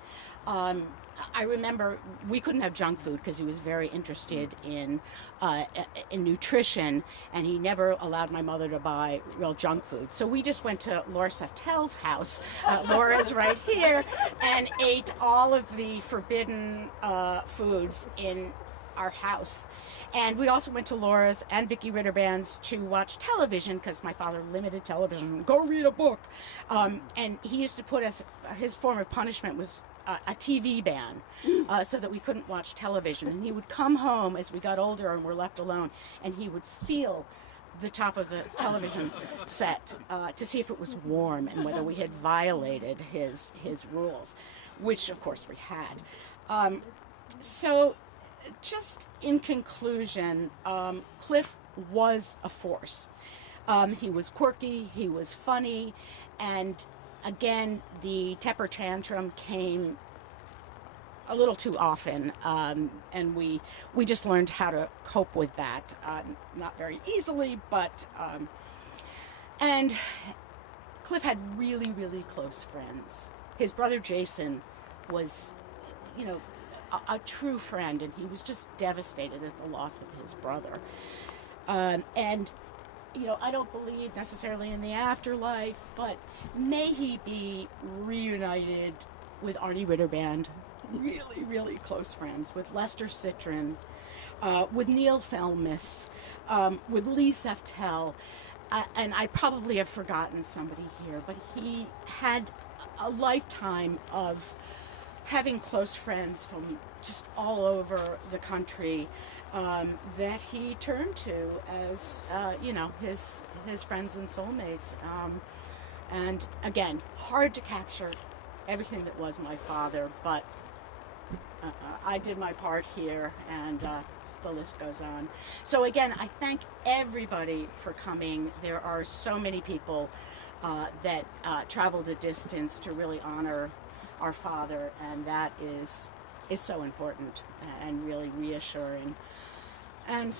I remember we couldn't have junk food because he was very interested in nutrition, and he never allowed my mother to buy real junk food. So we just went to Laura Seftel's house, Laura's right here, and ate all of the forbidden foods in our house. And we also went to Laura's and Vicki Ritterband's to watch television because my father limited television. Go read a book. And he used to put us, his form of punishment was a TV ban, so that we couldn't watch television. And he would come home as we got older and were left alone, and he would feel the top of the television set to see if it was warm and whether we had violated his rules, which of course we had. So just in conclusion, Cliff was a force. He was quirky, he was funny, and again, the Tepper tantrum came a little too often, and we just learned how to cope with that. Not very easily, but and Cliff had really, really close friends. His brother Jason was, a true friend, and he was just devastated at the loss of his brother. And I don't believe necessarily in the afterlife, but may he be reunited with Arnie Ritterband, really, really close friends, with Lester Citron, with Neil Felmis, with Lee Seftel, and I probably have forgotten somebody here, but he had a lifetime of having close friends from just all over the country, that he turned to as, his friends and soulmates. And again, hard to capture everything that was my father, but I did my part here, and the list goes on. So again, I thank everybody for coming. There are so many people that traveled a distance to really honor our father, and that is so important and really reassuring. And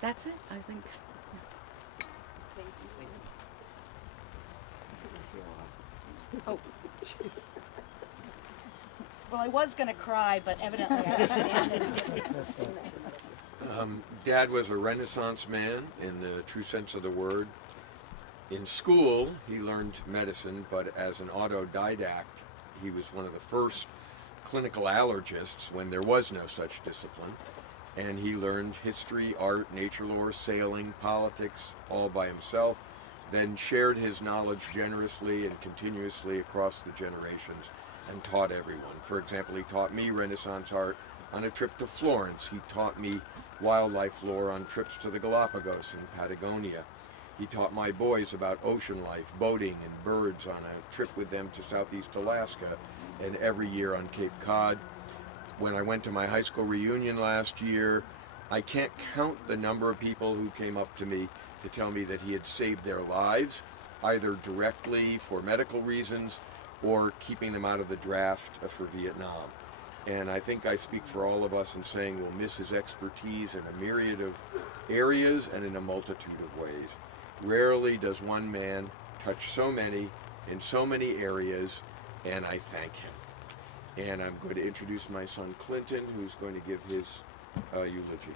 that's it, I think. Oh, jeez. Well, I was going to cry, but evidently I understand. Dad was a Renaissance man in the true sense of the word. In school, he learned medicine, but as an autodidact, he was one of the first clinical allergists when there was no such discipline. And he learned history, art, nature lore, sailing, politics, all by himself, then shared his knowledge generously and continuously across the generations and taught everyone. For example, he taught me Renaissance art on a trip to Florence. He taught me wildlife lore on trips to the Galapagos and Patagonia. He taught my boys about ocean life, boating, and birds on a trip with them to Southeast Alaska and every year on Cape Cod. When I went to my high school reunion last year, I can't count the number of people who came up to me to tell me that he had saved their lives, either directly for medical reasons or keeping them out of the draft for Vietnam. And I think I speak for all of us in saying we'll miss his expertise in a myriad of areas and in a multitude of ways. Rarely does one man touch so many in so many areas, and I thank him. And I'm going to introduce my son Clinton, who's going to give his eulogy.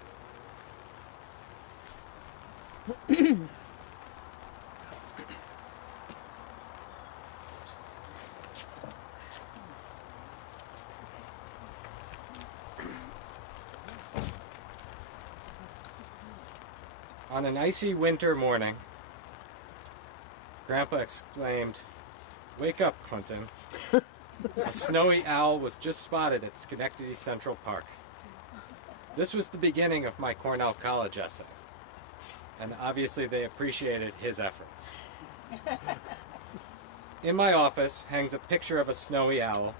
On an icy winter morning, Grandpa exclaimed, "Wake up, Clinton." A snowy owl was just spotted at Schenectady Central Park. This was the beginning of my Cornell College essay, and obviously they appreciated his efforts. In my office hangs a picture of a snowy owl,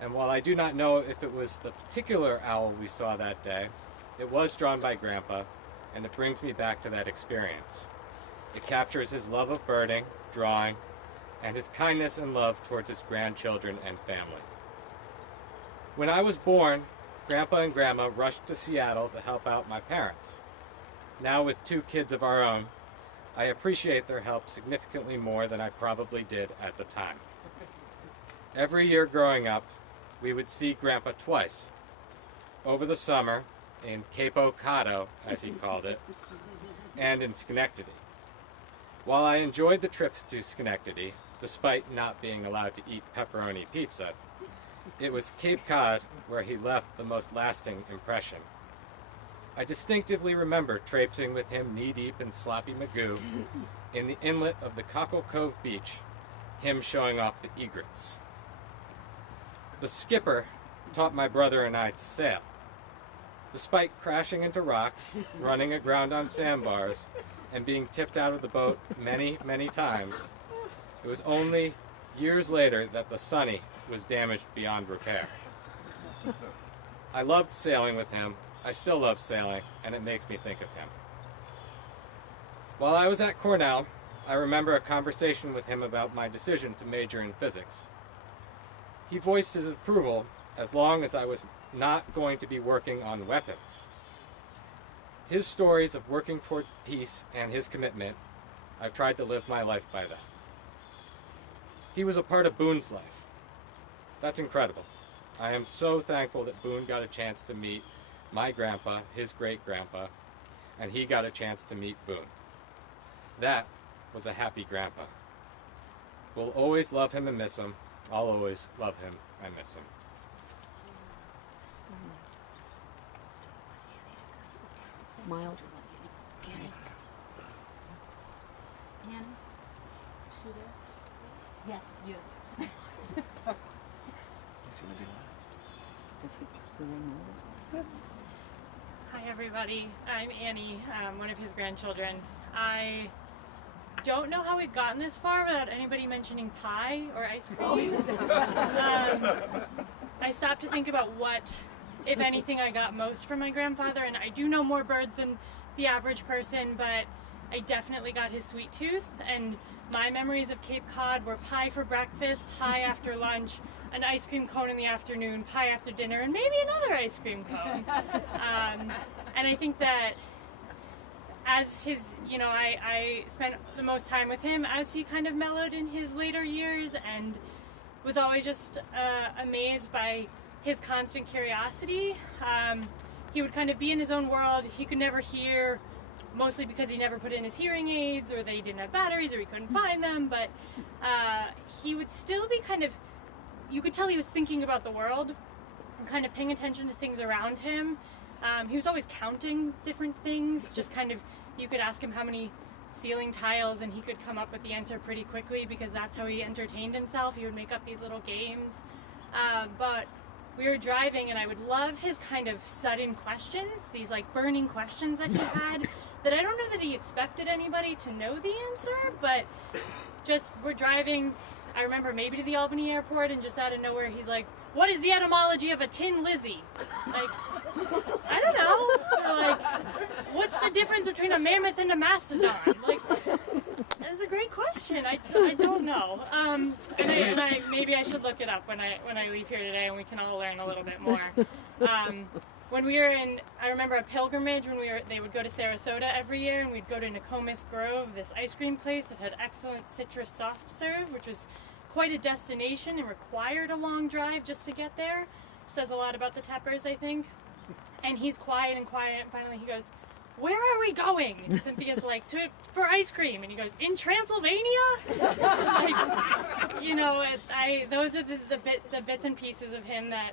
and while I do not know if it was the particular owl we saw that day, it was drawn by Grandpa, and it brings me back to that experience. It captures his love of birding, drawing, and his kindness and love towards his grandchildren and family. When I was born, Grandpa and Grandma rushed to Seattle to help out my parents. Now with 2 kids of our own, I appreciate their help significantly more than I probably did at the time. Every year growing up, we would see Grandpa twice. Over the summer, in Capo Cado, as he called it, and in Schenectady. While I enjoyed the trips to Schenectady, despite not being allowed to eat pepperoni pizza, it was Cape Cod where he left the most lasting impression. I distinctively remember traipsing with him knee-deep in sloppy magoo in the inlet of the Cockle Cove Beach, him showing off the egrets. The skipper taught my brother and I to sail. Despite crashing into rocks, running aground on sandbars, and being tipped out of the boat many, many times, it was only years later that the Sunny was damaged beyond repair. I loved sailing with him. I still love sailing, and it makes me think of him. While I was at Cornell, I remember a conversation with him about my decision to major in physics. He voiced his approval as long as I was not going to be working on weapons. His stories of working toward peace and his commitment, I've tried to live my life by that. He was a part of Boone's life. That's incredible. I am so thankful that Boone got a chance to meet my grandpa, his great-grandpa, and he got a chance to meet Boone. That was a happy grandpa. We'll always love him and miss him. I'll always love him and miss him. Miles. Anna? Is she there? Yes, you. Hi everybody, I'm Annie, one of his grandchildren. I don't know how we've gotten this far without anybody mentioning pie or ice cream. I stopped to think about what, if anything, I got most from my grandfather, and I do know more birds than the average person, but I definitely got his sweet tooth, and my memories of Cape Cod were pie for breakfast, pie after lunch, an ice cream cone in the afternoon, pie after dinner, and maybe another ice cream cone. And I think that as his, I spent the most time with him as he kind of mellowed in his later years, and was always just amazed by his constant curiosity. He would kind of be in his own world. He could never hear, mostly because he never put in his hearing aids, or they didn't have batteries, or he couldn't find them, but he would still be kind of, you could tell he was thinking about the world, and kind of paying attention to things around him. He was always counting different things, just kind of, you could ask him how many ceiling tiles and he could come up with the answer pretty quickly, because that's how he entertained himself. He would make up these little games. But we were driving, and I would love his kind of sudden questions, these like burning questions that he had, that I don't know that he expected anybody to know the answer, but just we're driving, I remember maybe to the Albany airport, and just out of nowhere he's like, "What is the etymology of a tin Lizzie?" Like, I don't know. Or like, what's the difference between a mammoth and a mastodon? Like, that's a great question. I don't know. And maybe I should look it up when I leave here today, and we can all learn a little bit more. When we were in, I remember a pilgrimage when they would go to Sarasota every year, and we'd go to Nokomis Grove, this ice cream place that had excellent citrus soft serve, which was quite a destination and required a long drive just to get there. Says a lot about the Teppers, I think. And he's quiet, and finally he goes, "Where are we going?" And Cynthia's like, "For ice cream." And he goes, "In Transylvania?" Like, those are the bits and pieces of him that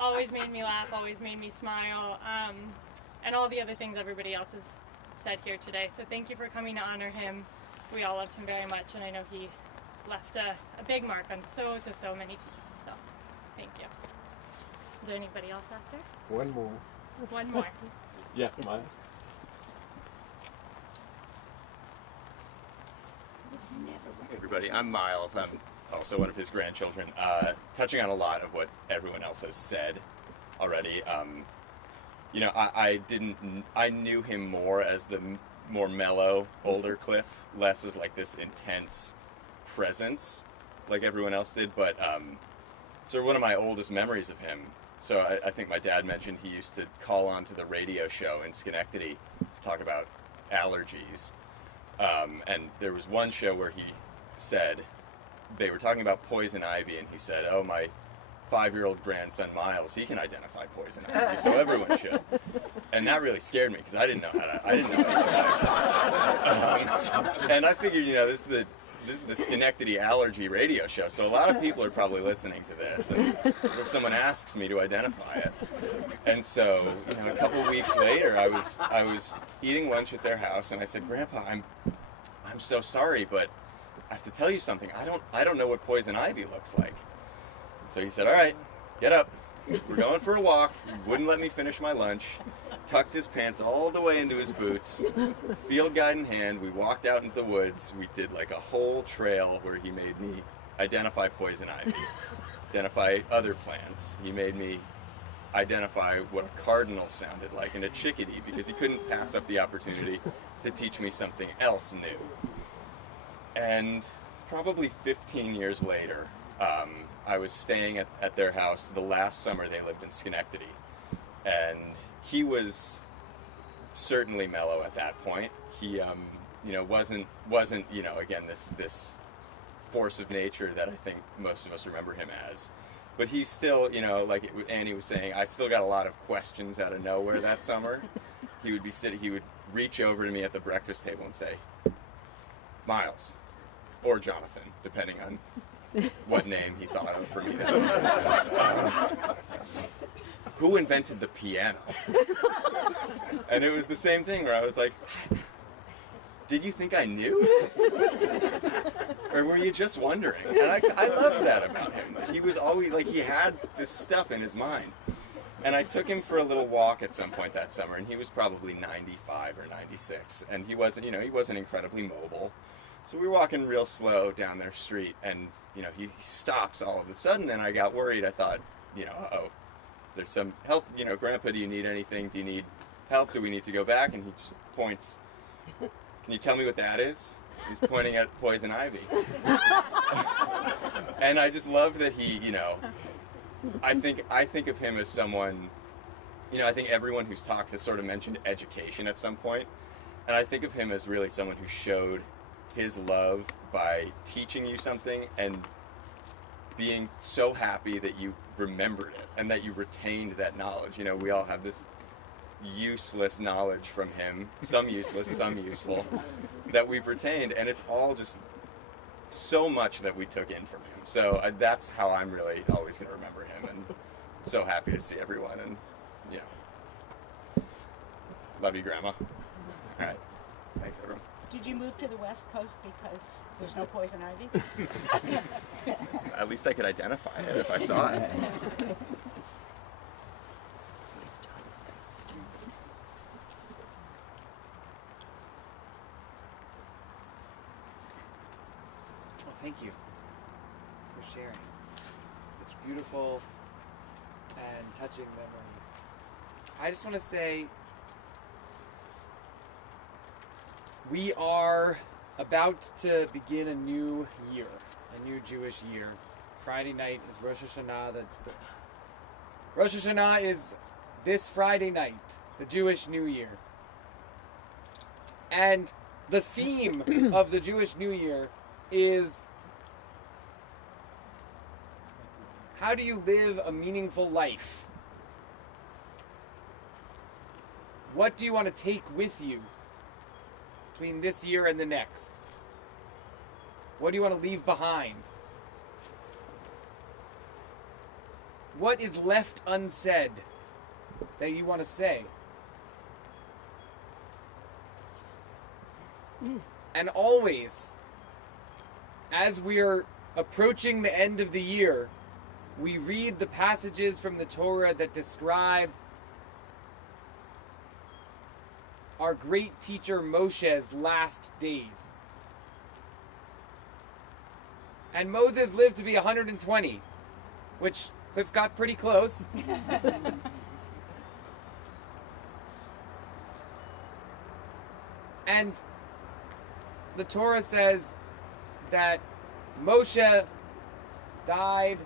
always made me laugh, always made me smile, and all the other things everybody else has said here today. So thank you for coming to honor him. We all loved him very much, and I know he left a big mark on so many people. So thank you. Is there anybody else after? One more. One more. Yeah, mine. Hey everybody, I'm Miles. I'm also one of his grandchildren. Touching on a lot of what everyone else has said already. You know, I knew him more as the more mellow, older Cliff, less as like this intense presence like everyone else did, but sort of one of my oldest memories of him. So I think my dad mentioned he used to call on to the radio show in Schenectady to talk about allergies. And there was one show where he said, they were talking about poison ivy, and he said, oh, my 5-year-old grandson Miles, he can identify poison ivy, so everyone should. And that really scared me because I didn't know how to and I figured, you know, this is the Schenectady allergy radio show, so a lot of people are probably listening to this, and if someone asks me to identify it. And so, you know, a couple weeks later, I was eating lunch at their house, and I said, Grandpa, I'm so sorry, but I have to tell you something. I don't know what poison ivy looks like. So he said, all right, get up. We're going for a walk. He wouldn't let me finish my lunch. Tucked his pants all the way into his boots. Field guide in hand, we walked out into the woods. We did like a whole trail where he made me identify poison ivy, identify other plants. He made me identify what a cardinal sounded like and a chickadee, because he couldn't pass up the opportunity to teach me something else new. And probably 15 years later, I was staying at their house the last summer they lived in Schenectady. And he was certainly mellow at that point. He, you know, wasn't, you know, again, this force of nature that I think most of us remember him as. But he still, you know, like Annie was saying, I still got a lot of questions out of nowhere that summer. He would be sitting, he would reach over to me at the breakfast table and say, Miles, or Jonathan, depending on what name he thought of for me. Who invented the piano? And it was the same thing where I was like, did you think I knew? Or were you just wondering? And I loved that about him. He was always, like, he had this stuff in his mind. And I took him for a little walk at some point that summer, and he was probably 95 or 96. And he wasn't, you know, he wasn't incredibly mobile. So we were walking real slow down their street, and, you know, he stops all of a sudden, and I got worried. I thought, you know, uh-oh, is there some help? You know, Grandpa, do you need anything? Do you need help? Do we need to go back? And he just points. Can you tell me what that is? He's pointing at poison ivy. And I just love that he, you know, I think of him as someone, you know, I think everyone who's talked has sort of mentioned education at some point. And I think of him as really someone who showed his love by teaching you something and being so happy that you remembered it and that you retained that knowledge. You know, we all have this useless knowledge from him, some useless, some useful, that we've retained, and it's all just so much that we took in from him. So that's how I'm really always going to remember him, and so happy to see everyone, and, you know, love you, Grandma. All right, thanks, everyone. Did you move to the West Coast because there's no poison ivy? At least I could identify it if I saw it. Well, thank you for sharing such beautiful and touching memories. I just want to say we are about to begin a new year, a new Jewish year. Friday night is Rosh Hashanah. Rosh Hashanah is this Friday night, the Jewish New Year. And the theme of the Jewish New Year is, how do you live a meaningful life? What do you want to take with you between this year and the next? What do you want to leave behind? What is left unsaid that you want to say? And always, as we're approaching the end of the year, we read the passages from the Torah that describe our great teacher Moshe's last days. And Moses lived to be 120, which Cliff got pretty close. And the Torah says that Moshe died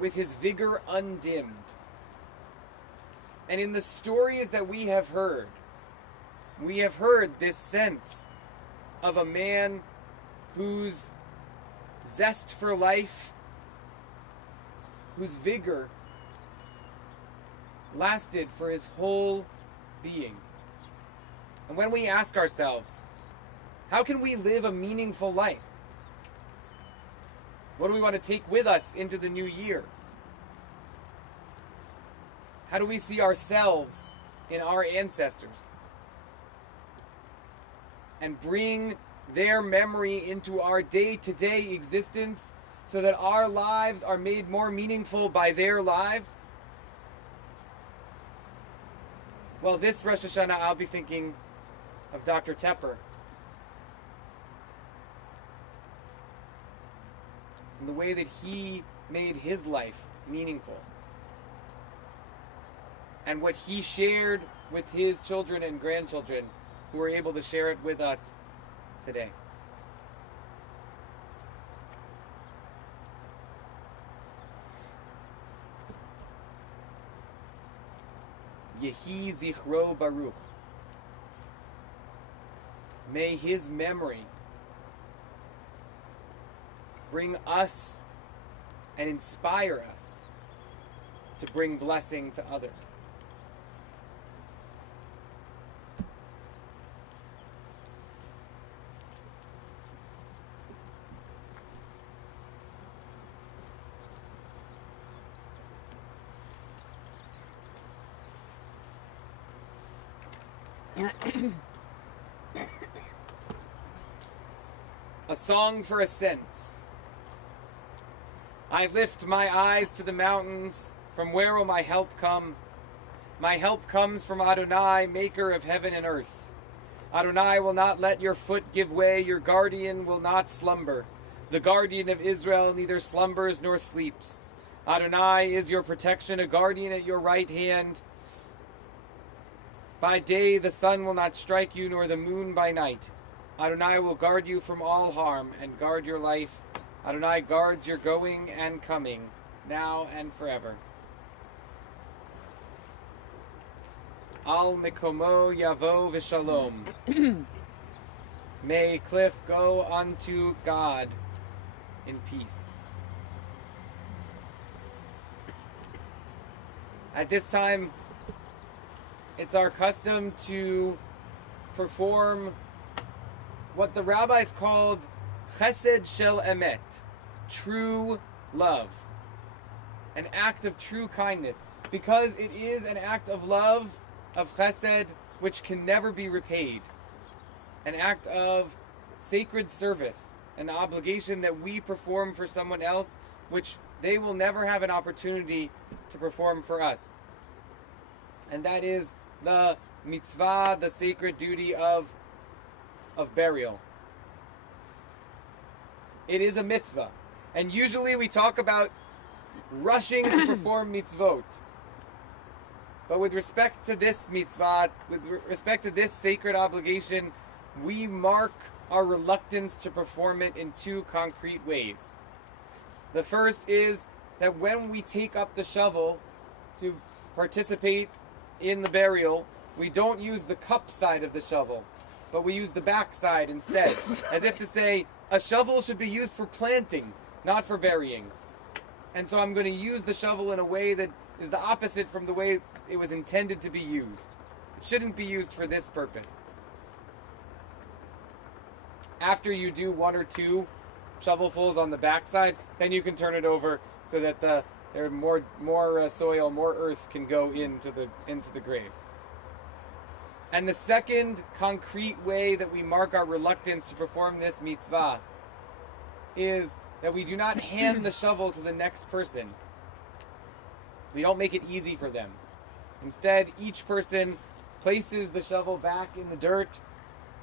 with his vigor undimmed. And in the stories that we have heard this sense of a man whose zest for life, whose vigor lasted for his whole being. And when we ask ourselves, how can we live a meaningful life? What do we want to take with us into the new year? How do we see ourselves in our ancestors? And bring their memory into our day-to-day existence so that our lives are made more meaningful by their lives? Well, this Rosh Hashanah I'll be thinking of Dr. Tepper. And the way that he made his life meaningful. And what he shared with his children and grandchildren who were able to share it with us today. Yehi Zichro Baruch. May his memory bring us and inspire us to bring blessing to others. A song for ascents. I lift my eyes to the mountains. From where will my help come? My help comes from Adonai, maker of heaven and earth. Adonai will not let your foot give way. Your guardian will not slumber. The guardian of Israel neither slumbers nor sleeps. Adonai is your protection, a guardian at your right hand. By day the sun will not strike you, nor the moon by night. Adonai will guard you from all harm and guard your life. Adonai guards your going and coming, now and forever. Al Mikomo Yavo V'Shalom. May Cliff go unto God in peace. At this time, it's our custom to perform what the rabbis called Chesed Shel Emet, true love, an act of true kindness, because it is an act of love, of Chesed, which can never be repaid, an act of sacred service, an obligation that we perform for someone else, which they will never have an opportunity to perform for us. And that is the mitzvah, the sacred duty of burial. It is a mitzvah. And usually we talk about rushing to perform mitzvot. But with respect to this mitzvah, with respect to this sacred obligation, we mark our reluctance to perform it in two concrete ways. The first is that when we take up the shovel to participate in the burial, we don't use the cup side of the shovel, but we use the back side instead, as if to say, a shovel should be used for planting, not for burying. And so I'm going to use the shovel in a way that is the opposite from the way it was intended to be used. It shouldn't be used for this purpose. After you do one or two shovelfuls on the backside, then you can turn it over so that there more soil, more earth can go into the grave. And the second concrete way that we mark our reluctance to perform this mitzvah is that we do not hand the shovel to the next person. We don't make it easy for them. Instead, each person places the shovel back in the dirt,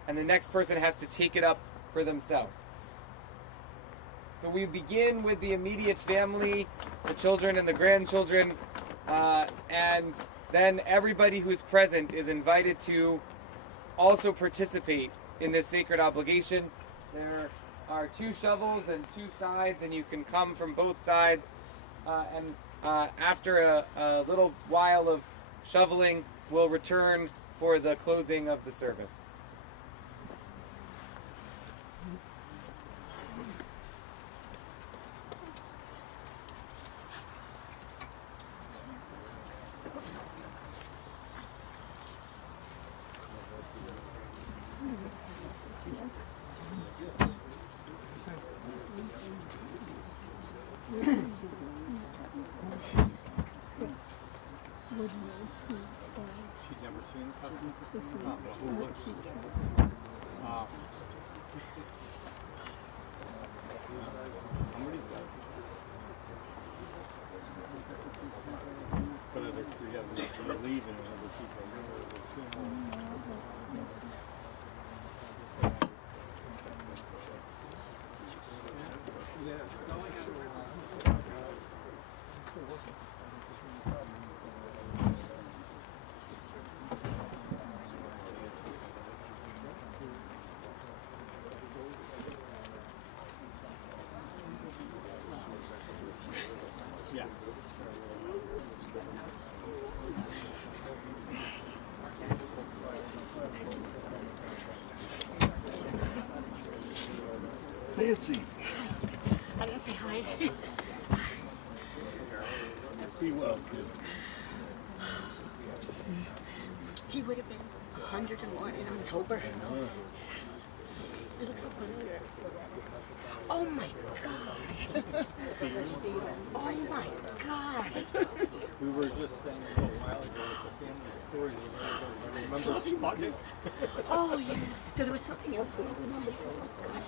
and the next person has to take it up for themselves. So we begin with the immediate family, the children and the grandchildren, and then everybody who's present is invited to also participate in this sacred obligation. There are 2 shovels and 2 sides, and you can come from both sides. After a little while of shoveling, we'll return for the closing of the service. She's never seen the custom. But other you're leaving and other people Nancy. I didn't say hi. Be well, kid. He would have been 101 in October. It looks so familiar. Oh my God. Oh my God. We were just saying a little while ago with the family story. Remember Sputnik? Oh yeah. There was something else I remember. Oh God.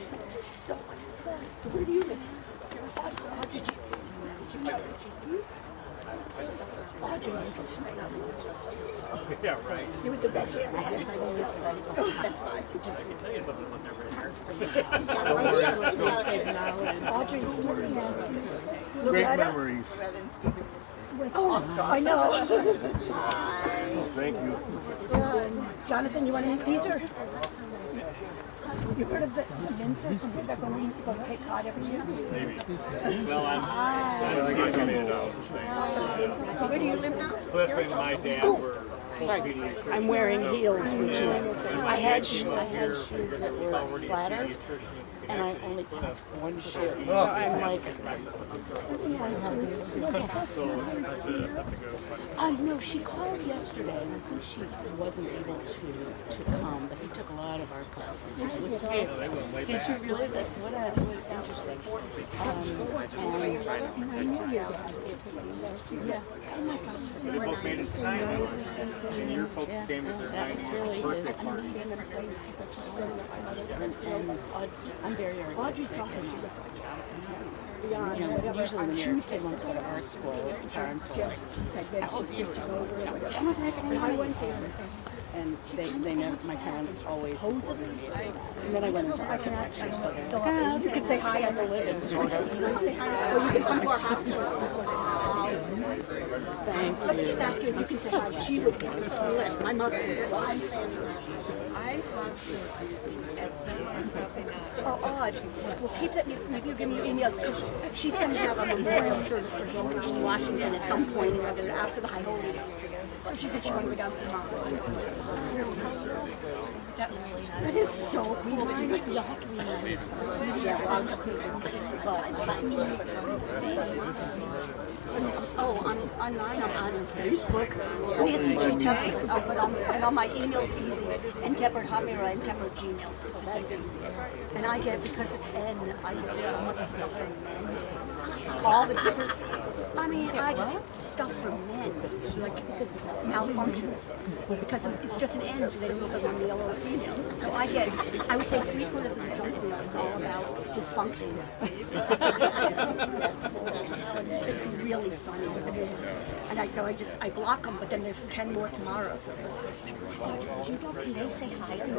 So much fun. So where do you live? How did you know? Audrey. Yeah, right. You were the best. Oh, that's fine. Audrey, Great memories. oh, I know. Thank you. Jonathan, you want to meet these or? You heard of the Vincent from back when we used to go to Cape Cod every year? Maybe. Well, I'm So where do you live now? Cliff and my dad were. Sorry, I'm wearing heels, which is, I had shoes that were flatter, and I only packed 1 shoe. So I'm like, no, she called yesterday, and I think she wasn't able to come, but he took a lot of art classes. It was fancy. Did you really? That's what interesting. Yeah. Oh my God. They both made it tonight. And your folks came to their 90th birthday party. And I'm very artistic. You know, usually when you're a kid wants to go to art school, parents are like, oh, you and they never, my parents always supported me. And then I went into architecture, so You could say hi on the living, sort of. or you could come to our house. Thank Let me you. just ask you if you can say hi. She would live. My mother would. Oh, odd. Well, keep that. Maybe you'll give me your emails. She's going to have a memorial service for George in Washington at some point or other after the High Holy. She said she wanted to go down to the mountain. That is so cool. You'll have to read online, I'm on Facebook. Nancy G. Tepper, and on my email's easy. And Tepper, Hamira, and Tepper Gmail. So that's easy. And I get, because it's N, I get so much stuff. All the different I mean, I just stuff for men, like because malfunctions, because it's just an end, so they don't know if they're a male or a female. So I would say 3/4 of the junk food is all about dysfunction. It's really funny. And I block them, but then there's 10 more tomorrow. Can they say hi to me?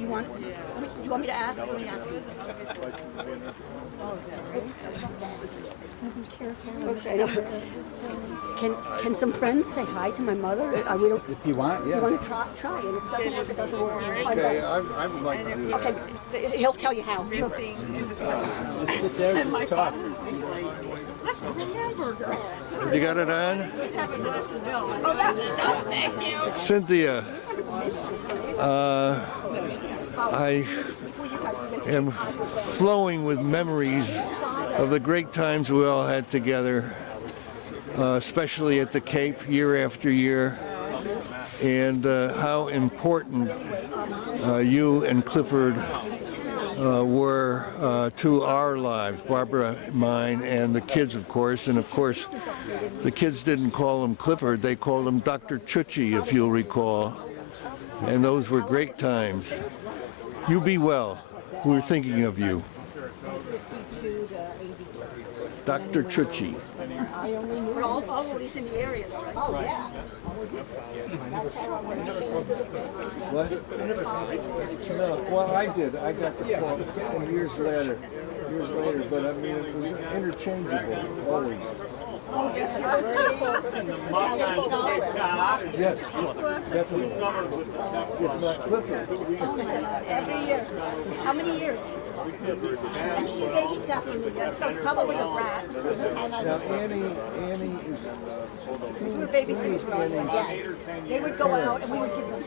You want me to ask? Let me ask you. Can some friends say hi to my mother? If you want, yeah. You want to try, and if it doesn't work, it doesn't work. Okay, I would like to do that. Okay, he'll tell you how. Just sit there and just talk. You got it on? Oh, that's enough. Thank you. Cynthia, I am flowing with memories of the great times we all had together, especially at the Cape year after year, and how important you and Clifford were to our lives, Barbara, mine, and the kids, of course. And of course, the kids didn't call him Clifford, they called him Dr. Chuchi, if you'll recall. And those were great times. You be well. We're thinking of you. Dr. Chuchi. We're always in the area. Oh, yeah. What? No, well, I did. I got the call years later, but I mean, it was interchangeable, always. Yes, definitely. If not Clifford. Every year. How many years? And she babysat for me. I was probably a rat. Now, Annie is... We were babysitters. Yeah. They would go out and we would give them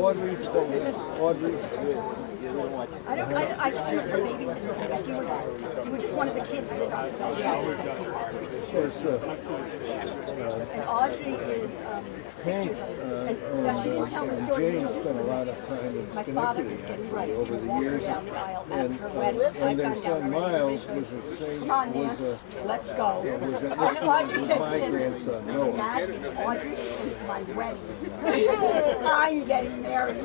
Audrey's still there. Audrey's good. I just heard her babysitting. I guess you were just one of the kids with us. So yeah. And Audrey is 6 years old. And she didn't tell the story. Jane spent a lot of time in Schenectady over the years, and their son Miles was the same. Come on, Nance, let's go. Audrey said, my grandson Noah. Dad, Audrey is my wedding. I'm getting married.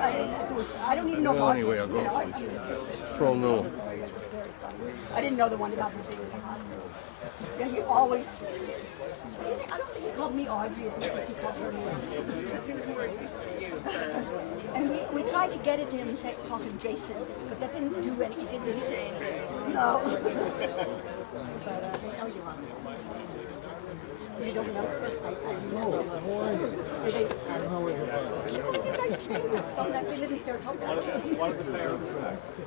I don't even know. Well, anyway, I'll go throw a little. I didn't know the one about the thing in the hospital. Yeah, he always. I don't think he called me Audrey. I think he called her Nance. And we tried to get it to him and call him Jason, but that didn't do anything. It didn't do anything. No. You don't know? I know. How are you? How are you? We live in Saratoga.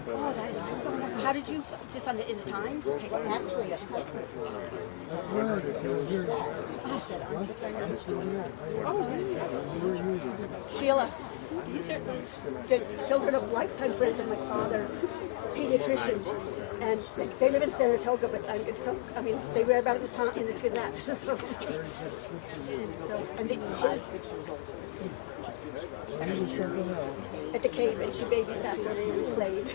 Oh, that is so nice. How did you, just in the Times? Actually, Sheila, these are the children of lifetime friends of my father's pediatrician. And they live in Saratoga, but they read about it in the Gazette. And at the Cape, and she babysat her and played.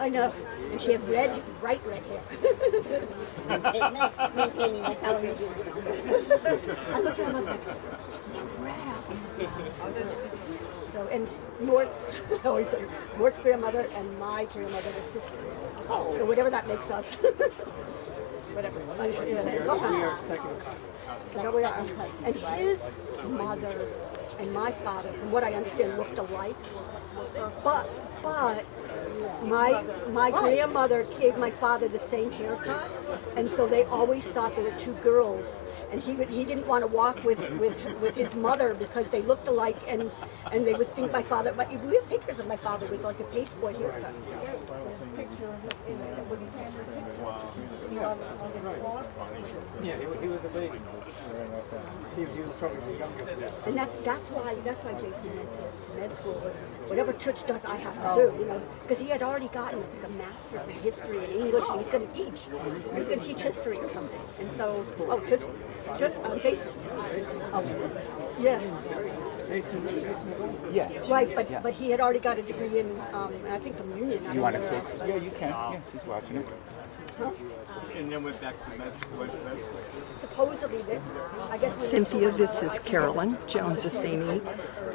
I know. And she had bright red hair. Maintaining like how we do. I looked at her and I was like, wow. So, and Mort's, I always say, Mort's grandmother and my grandmother were sisters. So whatever that makes us. Whatever. And his mother and my father, from what I understand, looked alike. But my grandmother gave my father the same haircut, and so they always thought there were two girls. And he didn't want to walk with his mother because they looked alike, and they would think my father. But we have pictures of my father with like a page boy haircut. Yeah, he was a baby. He was probably the youngest. And that's why Jason went to med school. Whatever church does, I have to do, because he had already gotten a master's in history and English, and he's going to teach. He's going to teach history or something. And so, Jason. Oh, yeah. Yeah. Right, but he had already got a degree in, I think, communion. You want to take? Yeah, you can. Yeah, she's watching it. Huh? And then went back to med school. Supposedly, I guess. Cynthia, this is Carolyn Jones-Assini,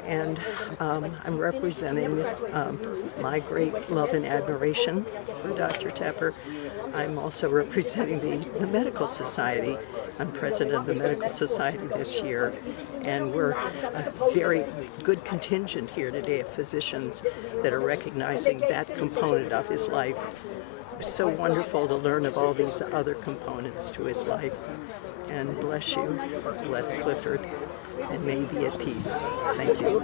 and I'm representing my great love and admiration for Dr. Tepper. I'm also representing the Medical Society. I'm president of the Medical Society this year, and we're a very good contingent here today of physicians that are recognizing that component of his life. It's so wonderful to learn of all these other components to his life. And bless you, bless Clifford, and may he be at peace. Thank you.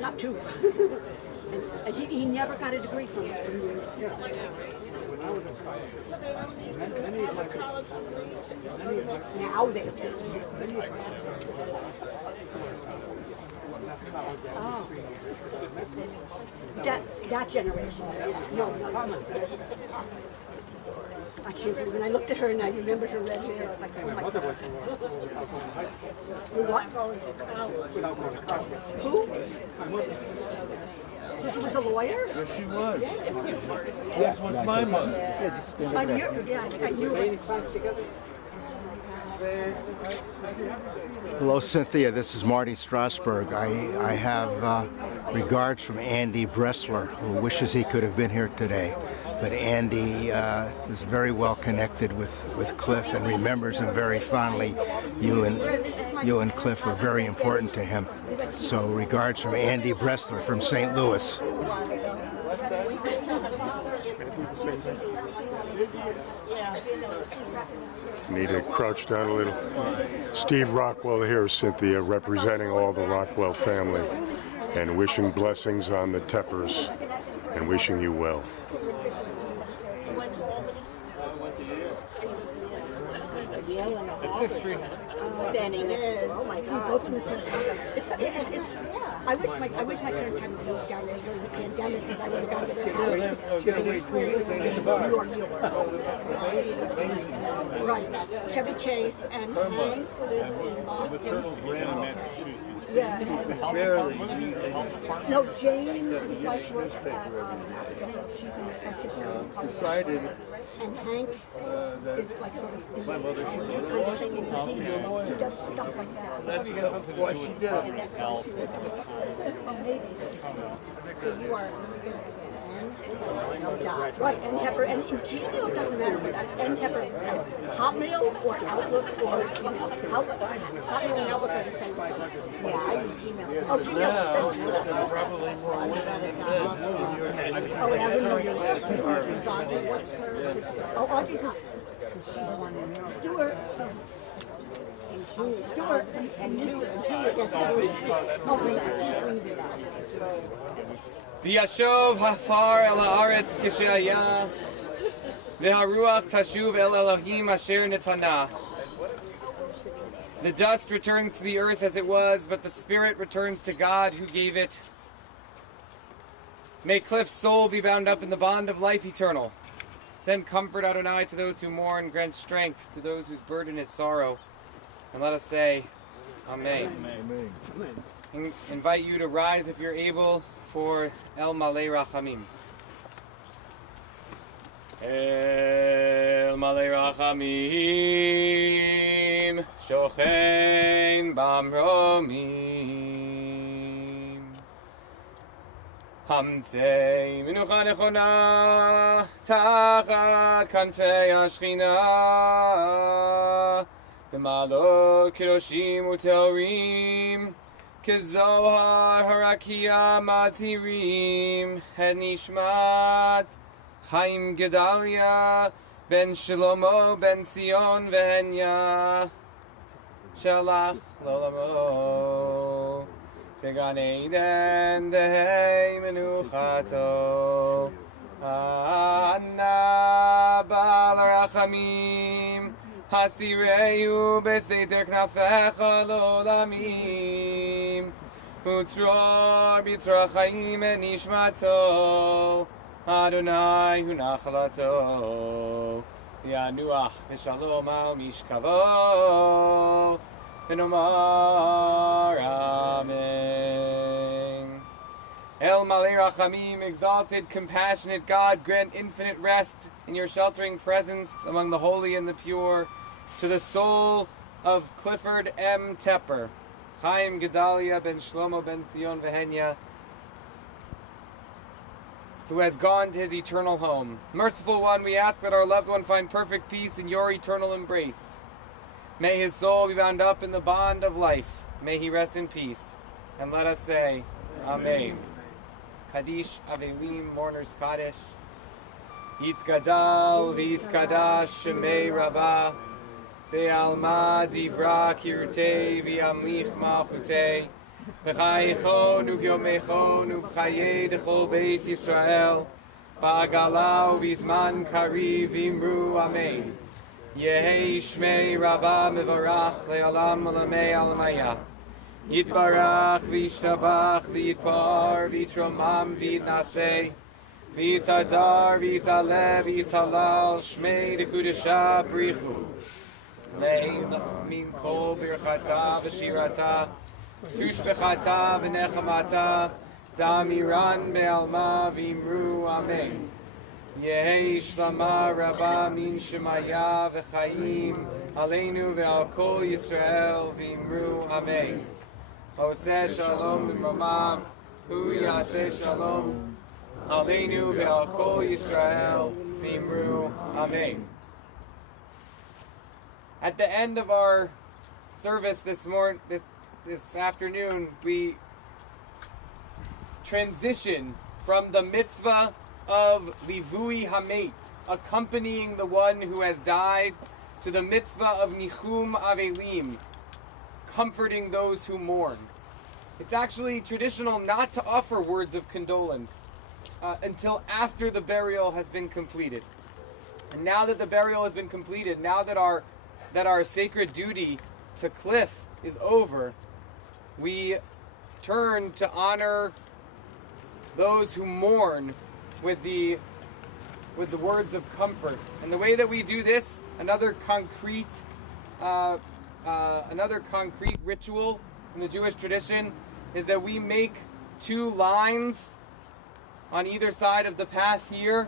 Not two. And he never got a degree from you. Now they do. Oh. That generation. No. I can't believe when I looked at her and I remembered her red hair. I was like, oh my God. What? Who? She was a lawyer? Yes, she was. This was my mother. Yeah, just stand I knew it. Hello, Cynthia. This is Marty Strasberg. I have regards from Andy Bressler, who wishes he could have been here today. But Andy is very well connected with Cliff and remembers him very fondly. You and Cliff were very important to him. So regards from Andy Bressler from St. Louis. Need to crouch down a little. Steve Rockwell here, Cynthia, representing all the Rockwell family and wishing blessings on the Teppers and wishing you well. It's history. Standing there. Oh my God. Both in the same time. I wish my parents hadn't moved down there during the pandemic because I would have gone to their house. Right. Chevy Chase and Hank lives in Boston. Maternal brand in Massachusetts. Yeah. Barely. No, Jane, his wife works at, she's an inspector here in Colorado. Decided And Hank is like sort of my mother should go to kind law of thing, school. and he does stuff like that. That's why she did it. Oh, maybe. Because you are no doubt. Right, and Tepper, and Gmail doesn't matter, but and Tepper, Hotmail or Outlook or Outlook, Hotmail and Outlook are the same thing. Yeah, I use Gmail. Oh, Gmail. Now, there's probably more women than men. Oh, and I wouldn't know your last name. Audrey, what's her? Oh, Audrey's is, she's the one in Stuart. Stuart and Julie. Oh, wait, I can't read it. V'yashov hafar el haaretz k'shehaya, v'haruach tashuv el Elohim asher netana. The dust returns to the earth as it was, but the spirit returns to God who gave it. May Cliff's soul be bound up in the bond of life eternal. Send comfort, Adonai, to those who mourn, grant strength to those whose burden is sorrow. And let us say, Amen. Amen. Invite you to rise if you're able for El Malei Rachamim. El Malei Rachamim, Shochein Bamromim. Hamtzei Menucha Nechona, Tachat Kanfei Ashchina, B'malot Kedoshim Uteorim, Kezohar Harakia Mazhirim, Henishmat, Chaim Gedalia, Ben Shlomo, Ben Sion, Vehenya, Shalach Lolamo, Began Eden, Dehei Menuchato, Anna Bal Rachamim, Hastireu Beseder Knafecha Lolamim, Utror Bitra Chaim Enishmato, Adonai hu nachalato, yanuach v'shalom al mishkavo, v'nomar amen. El Malei Rachamim, exalted, compassionate God, grant infinite rest in your sheltering presence among the holy and the pure, to the soul of Clifford M. Tepper, Chaim Gedalia ben Shlomo ben Zion Vehenya, who has gone to his eternal home. Merciful One, we ask that our loved one find perfect peace in your eternal embrace. May his soul be bound up in the bond of life. May he rest in peace. And let us say, Amen. Kaddish Avelim, mourners Kaddish. Yitzgadal v'yitzkadash shemei Rabbah. Be'alma divra kirtei v'yamlich malchutei. V'chayechon uv'yomechon uv'chayei d'chol beit Yisrael. Ba'agala uv'izman kariv imru amen. Yehi shmei Rabbah mevarach le'alam olamei alamaya. Yitbarach v'yishtabach v'yitpar v'yitromam v'yitnaseh. V'yitadar v'yitaleh v'yitalal shmei d'kudesha brichu. Le'in min kol birchata v'shirata. Tushbechata v'nechamata. Damiran be'alma v'imru amen. Yehi shlama rabba min shemaya v'chayim. Aleinu ve'al kol Yisrael v'imru amen. Oseh shalom l'mamam. Hu yaseh shalom. Aleinu ve'al kol Yisrael v'imru amen. At the end of our service this afternoon, we transition from the mitzvah of livui hamet, accompanying the one who has died, to the mitzvah of nichum avelim, comforting those who mourn. It's actually traditional not to offer words of condolence until after the burial has been completed. And now that the burial has been completed, now that our sacred duty to Cliff is over, we turn to honor those who mourn with the words of comfort. And the way that we do this, another concrete ritual in the Jewish tradition, is that we make two lines on either side of the path here,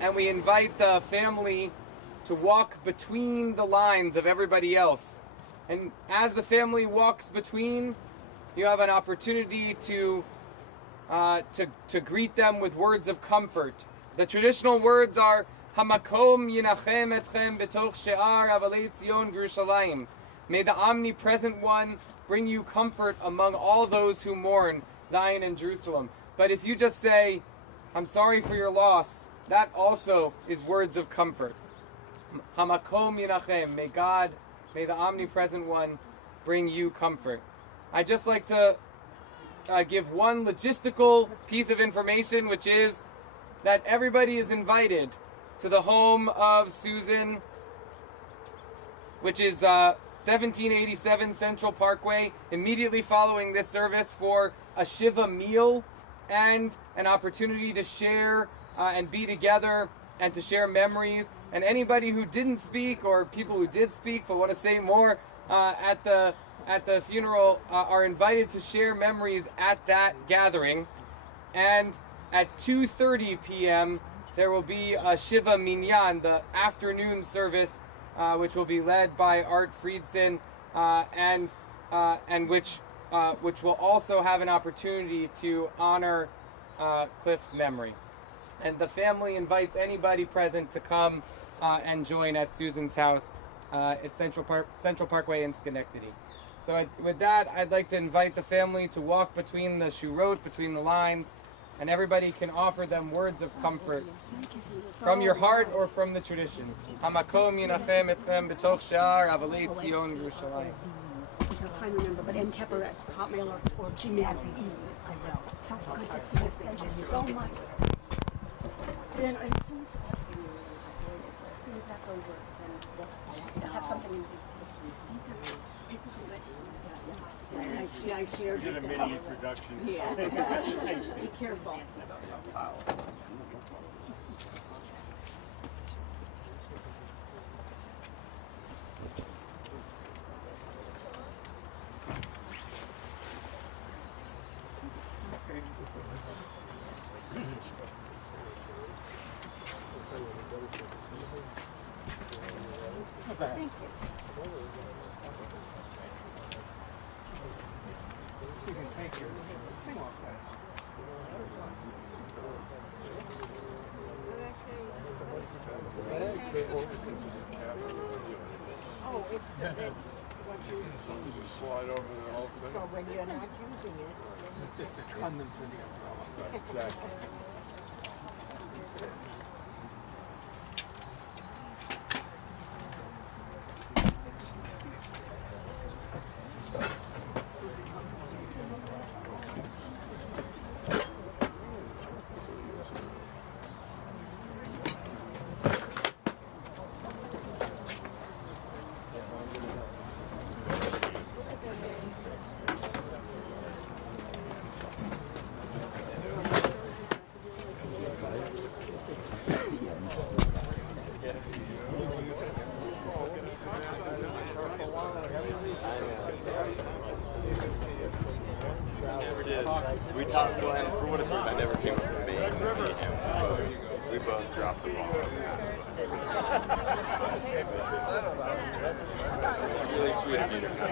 and we invite the family to walk between the lines of everybody else. And as the family walks between, you have an opportunity to greet them with words of comfort. The traditional words are Hamakom yinachem etchem betoch she'ar avalei Tzion v'Yerushalayim. May the omnipresent one bring you comfort among all those who mourn Zion and Jerusalem. But if you just say, I'm sorry for your loss, that also is words of comfort. Hamakom yinachem. May God, may the omnipresent one bring you comfort. I'd just like to give one logistical piece of information, which is that everybody is invited to the home of Susan, which is 1787 Central Parkway, immediately following this service, for a Shiva meal and an opportunity to share and be together and to share memories. And anybody who didn't speak, or people who did speak but want to say more at the funeral, are invited to share memories at that gathering. And at 2:30 p.m. there will be a Shiva Minyan, the afternoon service, which will be led by Art Friedson, and which will also have an opportunity to honor Cliff's memory. And the family invites anybody present to come and join at Susan's house at Central Parkway in Schenectady. So with that, I'd like to invite the family to walk between the shurot, between the lines, and everybody can offer them words of comfort from your heart or from the tradition. Hamakom yinachem etchem betoch she'ar avalei Tzion v'Yerushalayim. I'm trying to remember, but in Tepper at Hotmail or Gmail, it's easy. I know. So good to see you. Thank you so much. And then as soon as that's over, then we'll have something in this week. These are people who registered. I shared Did a with mini them. introduction. Yeah. Be careful. Thank you. Thank you. Oh, it's Slide over the whole thing. so when you're not using it, Run them through the umbrella. Exactly. We talked, Glenn, for what it's worth, I never came up to Maine to see him. We both dropped the ball. It's really sweet of you to come.